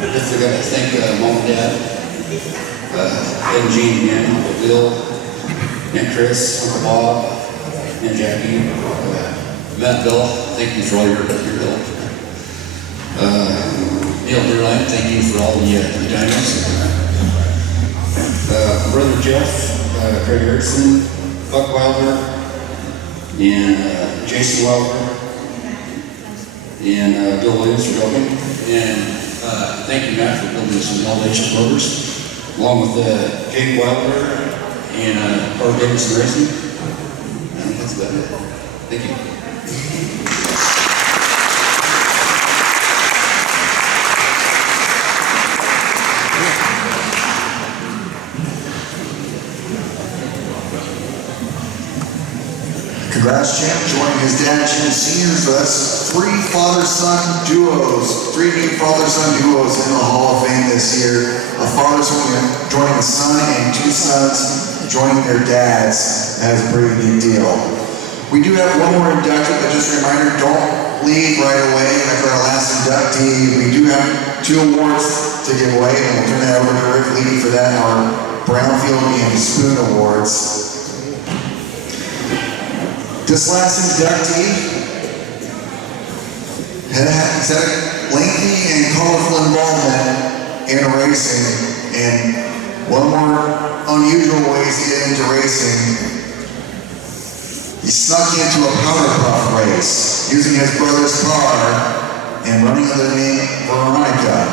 If they're gonna thank Mom and Dad, Ed and Jean again, Uncle Bill, and Chris, Uncle Bob, and Jackie, Matt Bill, thank you for all your help. Neil Derline, thank you for all the dinos. Brother Jeff, Craig Erickson, Buck Wilder, and Jason Wilder, and Bill Williams for helping. And thank you, Matt, for building some elevation motors, along with Jake Wilder and Carl Davidson Racing. I think that's about it. Thank you. Congrats, Champ, joining his dad, Jim Sr. So that's 3 father-son duos, 3 new father-son duos in the Hall of Fame this year. A father joining a son and 2 sons joining their dads. That is a pretty neat deal. We do have one more inductee, but just a reminder, don't leave right away after our last inductee. We do have 2 awards to give away, and we'll turn that over to Rick Lee for that, our Brownfield and Spoon Awards. This last inductee has had a lengthy and colorful involvement in racing, and one more unusual way to get into racing. He snuck into a powder puff race using his brother's car and running under the name Veronica.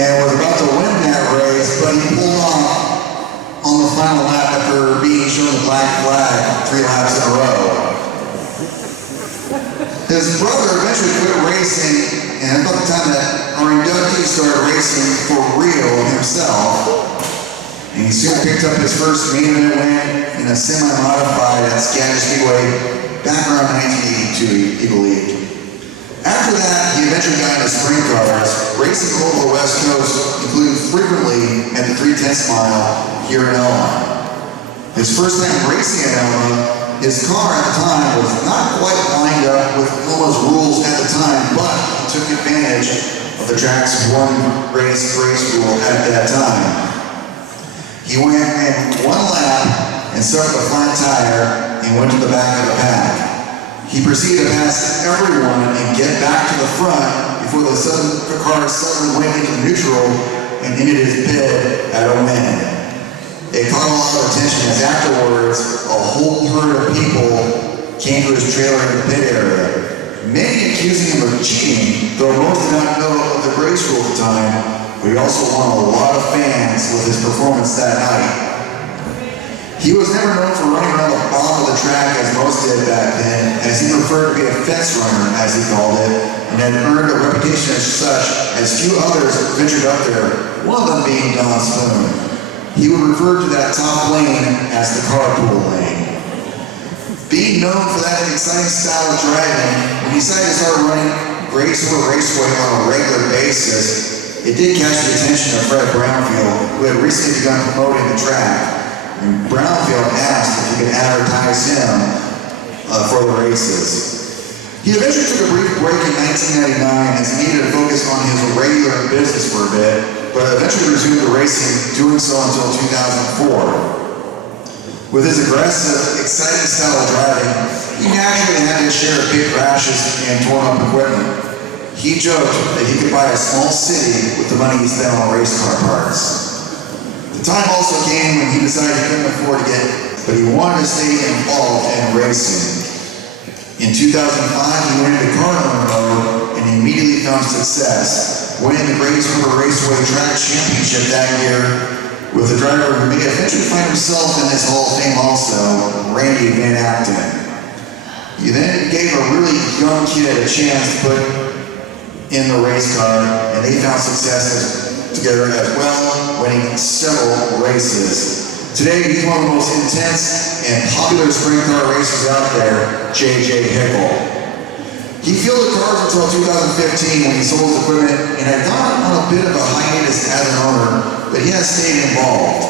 And was about to win that race, but he pulled off on the final lap after being shown the black flag 3 laps in a row. His brother eventually quit racing, and about the time that our inductee started racing for real himself, and he soon picked up his first main event win in a semi-modified at Skagit Speedway back around 1982, he believed. After that, he eventually got into sprint cars, racing over the West Coast, including frequently at the 3/10 mile here in Elma. His first time racing at Elma, his car at the time was not quite lined up with Elma's rules at the time, but he took advantage of the track's one race rule at that time. He went and 1 lap and started a flat tire and went to the back of the pack. He proceeded to pass everyone and get back to the front before the car suddenly went into neutral and ended his bid at a win. It caught a lot of attention as afterwards a whole herd of people came to his trailer in the pit area. Many accusing him of cheating, though most did not know of the race rule at the time, but he also won a lot of fans with his performance that night. He was never known for running around the bottom of the track as most did back then, as he preferred to be a fence runner, as he called it, and had earned a reputation as such as few others ventured up there, one of them being Don Spoon. He would refer to that top lane as the carpool lane. Being known for that exciting style of driving, when he decided to start running Raceway on a regular basis, it did catch the attention of Fred Brownfield, who had recently begun promoting the track. And Brownfield asked if he could advertise him for the races. He eventually took a brief break in 1999 as he needed to focus on his regular business for a bit, but eventually resumed the racing, doing so until 2004. With his aggressive, exciting style of driving, he naturally had his share of big crashes and torn up equipment. He joked that he could buy a small city with the money he spent on race car parts. The time also came when he decided he couldn't afford to get, but he wanted to stay involved in racing. In 2005, he went into car owner mode and immediately found success, winning the Great River Raceway Track Championship that year, with the driver who may eventually find himself in this Hall of Fame also, Randy Van Acton. He then gave a really young kid a chance to put in the race car, and they found success together as well, winning several races. Today, he's one of the most intense and popular sprint car racers out there, J.J. Hickle. He fielded cars until 2015 when he sold his equipment and had gone on a bit of a hiatus as an owner, but he has stayed involved.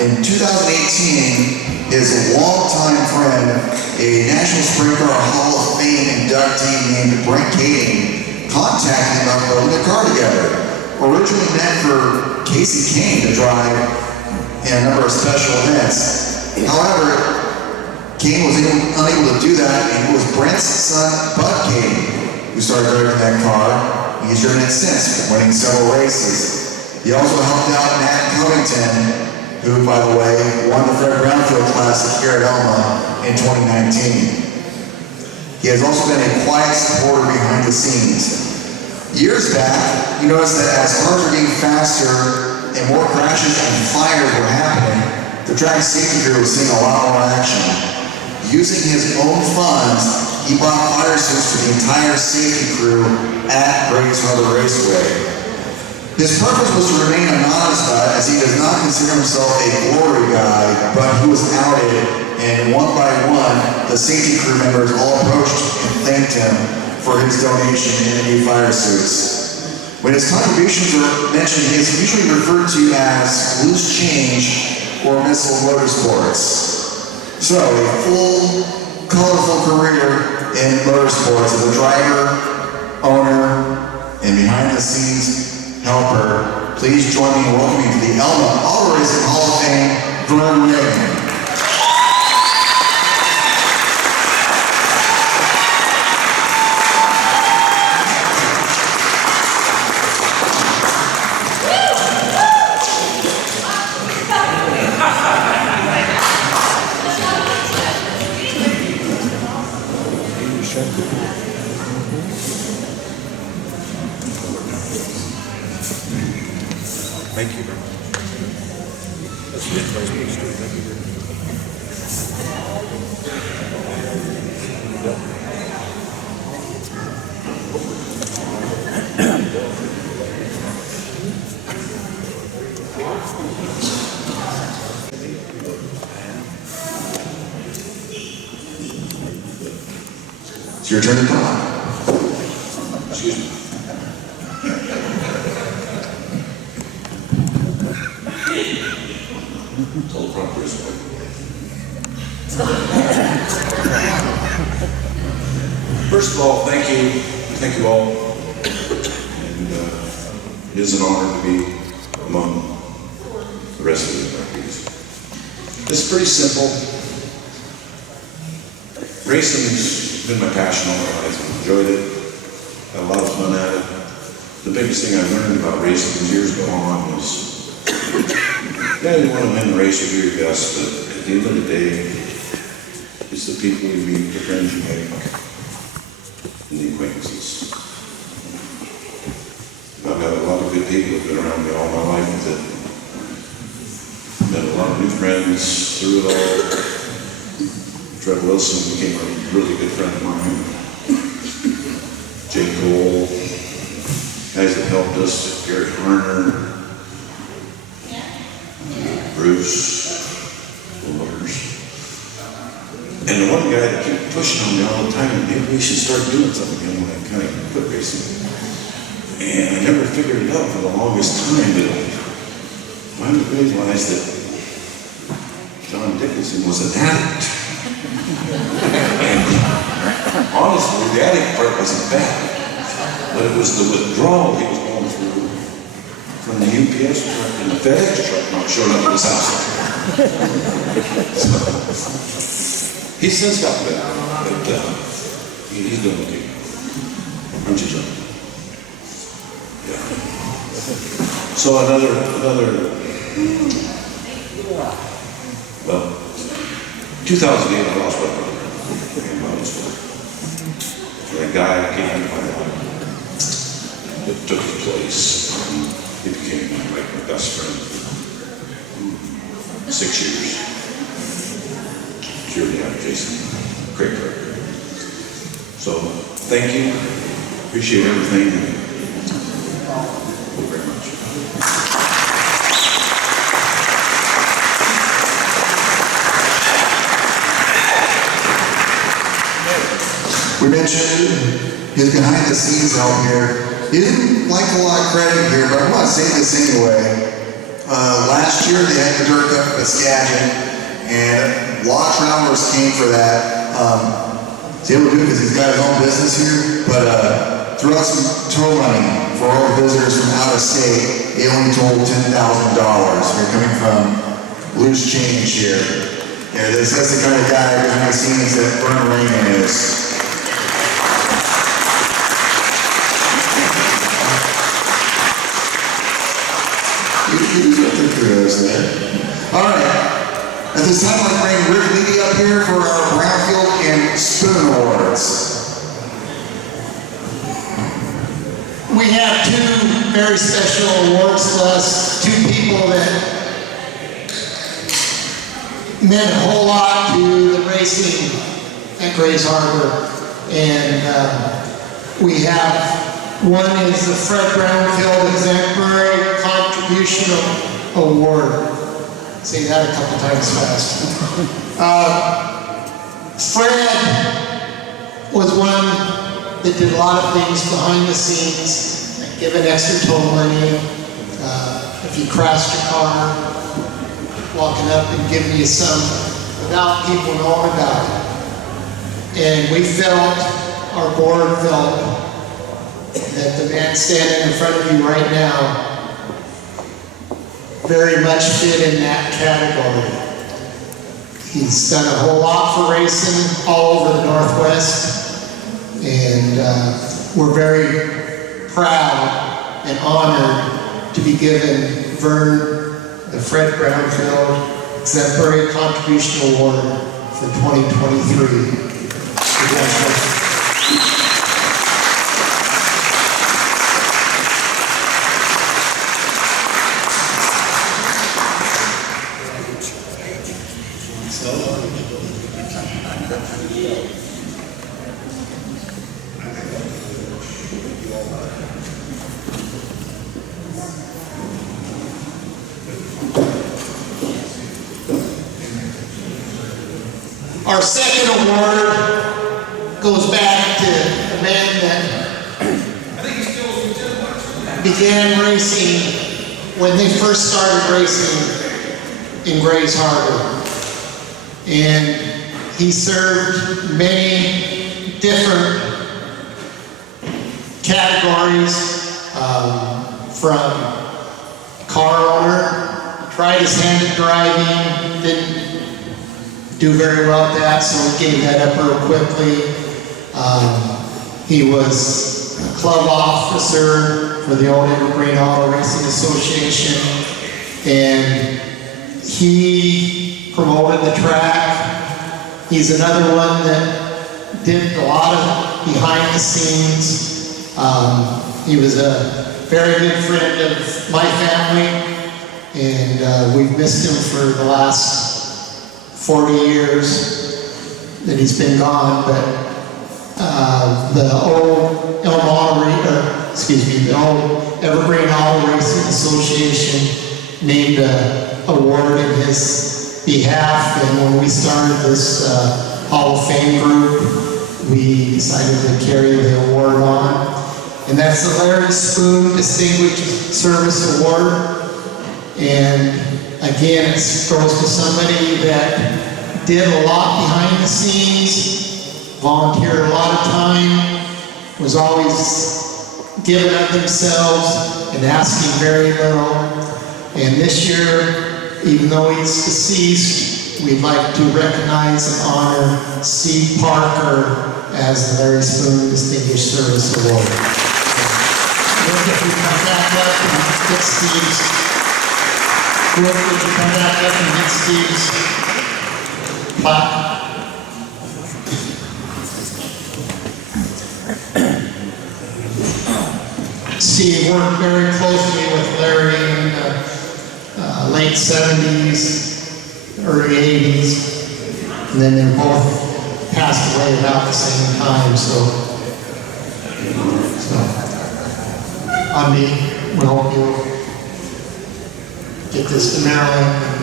In 2018, his longtime friend, a National Sprint Car Hall of Fame inductee named Brent Kading, contacted him about building a car together. Originally meant for Casey Kane to drive in a number of special events. However, Kane was unable to do that, and it was Brent's son, Bud Kane, who started driving that car. He's driven it since, winning several races. He also helped out Matt Covington, who, by the way, won the Fred Brownfield Classic here at Elma in 2019. He has also been a quiet supporter behind the scenes. Years back, you noticed that as cars were getting faster and more crashes and fires were happening, the track safety crew was seeing a lot more action. Using his own funds, he bought fire suits for the entire safety crew at Raceway. His purpose was to remain anonymous as he does not consider himself a glory guy, but he was outed, and one by one, the safety crew members all approached and thanked him for his donation in the new fire suits. When his contributions are mentioned, he is usually referred to as loose change or missile motorsports. So, a full, colorful career in motorsports as a driver, owner, and behind-the-scenes helper. Please join me in welcoming to the Elma Auto Racing Hall of Fame, Vern Rengen. Thank you very much. That's good. Thank you very It's your turn to talk. Excuse me. Told the proper respect. First of all, thank you all. And it is an honor to be among the rest of the inductees. It's pretty simple. Racing's been my passion all my life. I've enjoyed it. Had a lot of fun at it. The biggest thing I learned about racing as years go on was, yeah, you want to win the race, you do your best, but at the end of the day, it's the people you meet, the friends you make, and the acquaintances. I've got a lot of good people who've been around me all my life that met a lot of new friends through it all. Trev Wilson became a really good friend of mine. Jake Cole, guys that helped us, Gary Harner, Bruce, Waters. And the one guy that kept pushing on me all the time, maybe we should start doing something again when I kind of quit racing. And I never figured it out for the longest time, but I finally realized that John Dickinson was an addict. And honestly, the addict part wasn't bad, but it was the withdrawal he was going through from the UPS truck and the FedEx truck not showing up at his house. So, he's since got better, but he's doing okay. Aren't you, John? Yeah. So another, well, 2008 I lost my brother. For a guy came into my life that took his place. He became like my best friend. 6 years. It's your dad, Jason. Great player. So, thank you. Appreciate everything. Thank you very much. We mentioned his behind the scenes help here. He didn't like a lot of credit here, but I'm going to say this anyway. Last year they had the dirt up at Skagit, and a lot of travelers came for that. He's able to do it because he's got his own business here, but threw out some tow money for all the visitors from out of state. They only told $10,000. We're coming from loose change here. Yeah, that's the kind of guy behind the scenes that Vern Rengen is. All right. At this time, I'd like to bring Rick Levy up here for our Brownfield and Spoon Awards. We have two very special awards to us, two people that meant a whole lot to the racing at Grays Harbor. And we have, one is the Fred Brownfield Exemplary Contribution Award. Say that a couple times fast. Fred was one that did a lot of things behind the scenes, like giving extra tow money, if you crashed your car, walking up and giving you some without people knowing about it. And we felt, our board felt, that the man standing in front of you right now very much fit in that category. He's done a whole lot for racing all over the Northwest, and we're very proud and honored to be given Vern the Fred Brownfield Exemplary Contribution Award for 2023. Congratulations. Our second award goes back to a man that began racing when they first started racing in Grays Harbor. And he served many different categories, from car owner, tried his hand at driving, didn't do very well at that, so he gave that up real quickly. He was a club officer for the Old Evergreen Auto Racing Association, and he promoted the track. He's another one that did a lot of behind the scenes. He was a very good friend of my family, and we've missed him for the last 40 years that he's been gone, but the old Elma, the old Evergreen Auto Racing Association named an award in his behalf, and when we started this Hall of Fame group, we decided to carry the award on. And that's the Larry Spoon Distinguished Service Award. And again, it goes to somebody that did a lot behind the scenes, volunteered a lot of time, was always giving of themselves and asking very little. And this year, even though he's deceased, we'd like to recognize and honor Steve Parker as the Larry Spoon Distinguished Service Award. If you come back up and get Steve's, would you come back up and get Steve's plaque? Steve worked very closely with Larry in the late 70s, early 80s. And then they both passed away about the same time, so on me, we hope you'll get this to Maryland.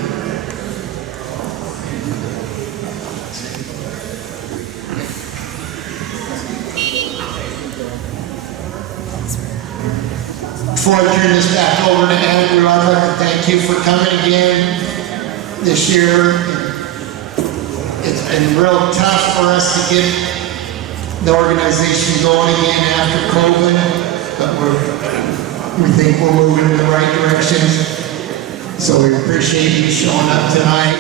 Before I turn this back over to Andrew, I'd like to thank you for coming again this year. It's been real tough for us to get the organization going again after COVID, but we think we're moving in the right direction. So we appreciate you showing up tonight.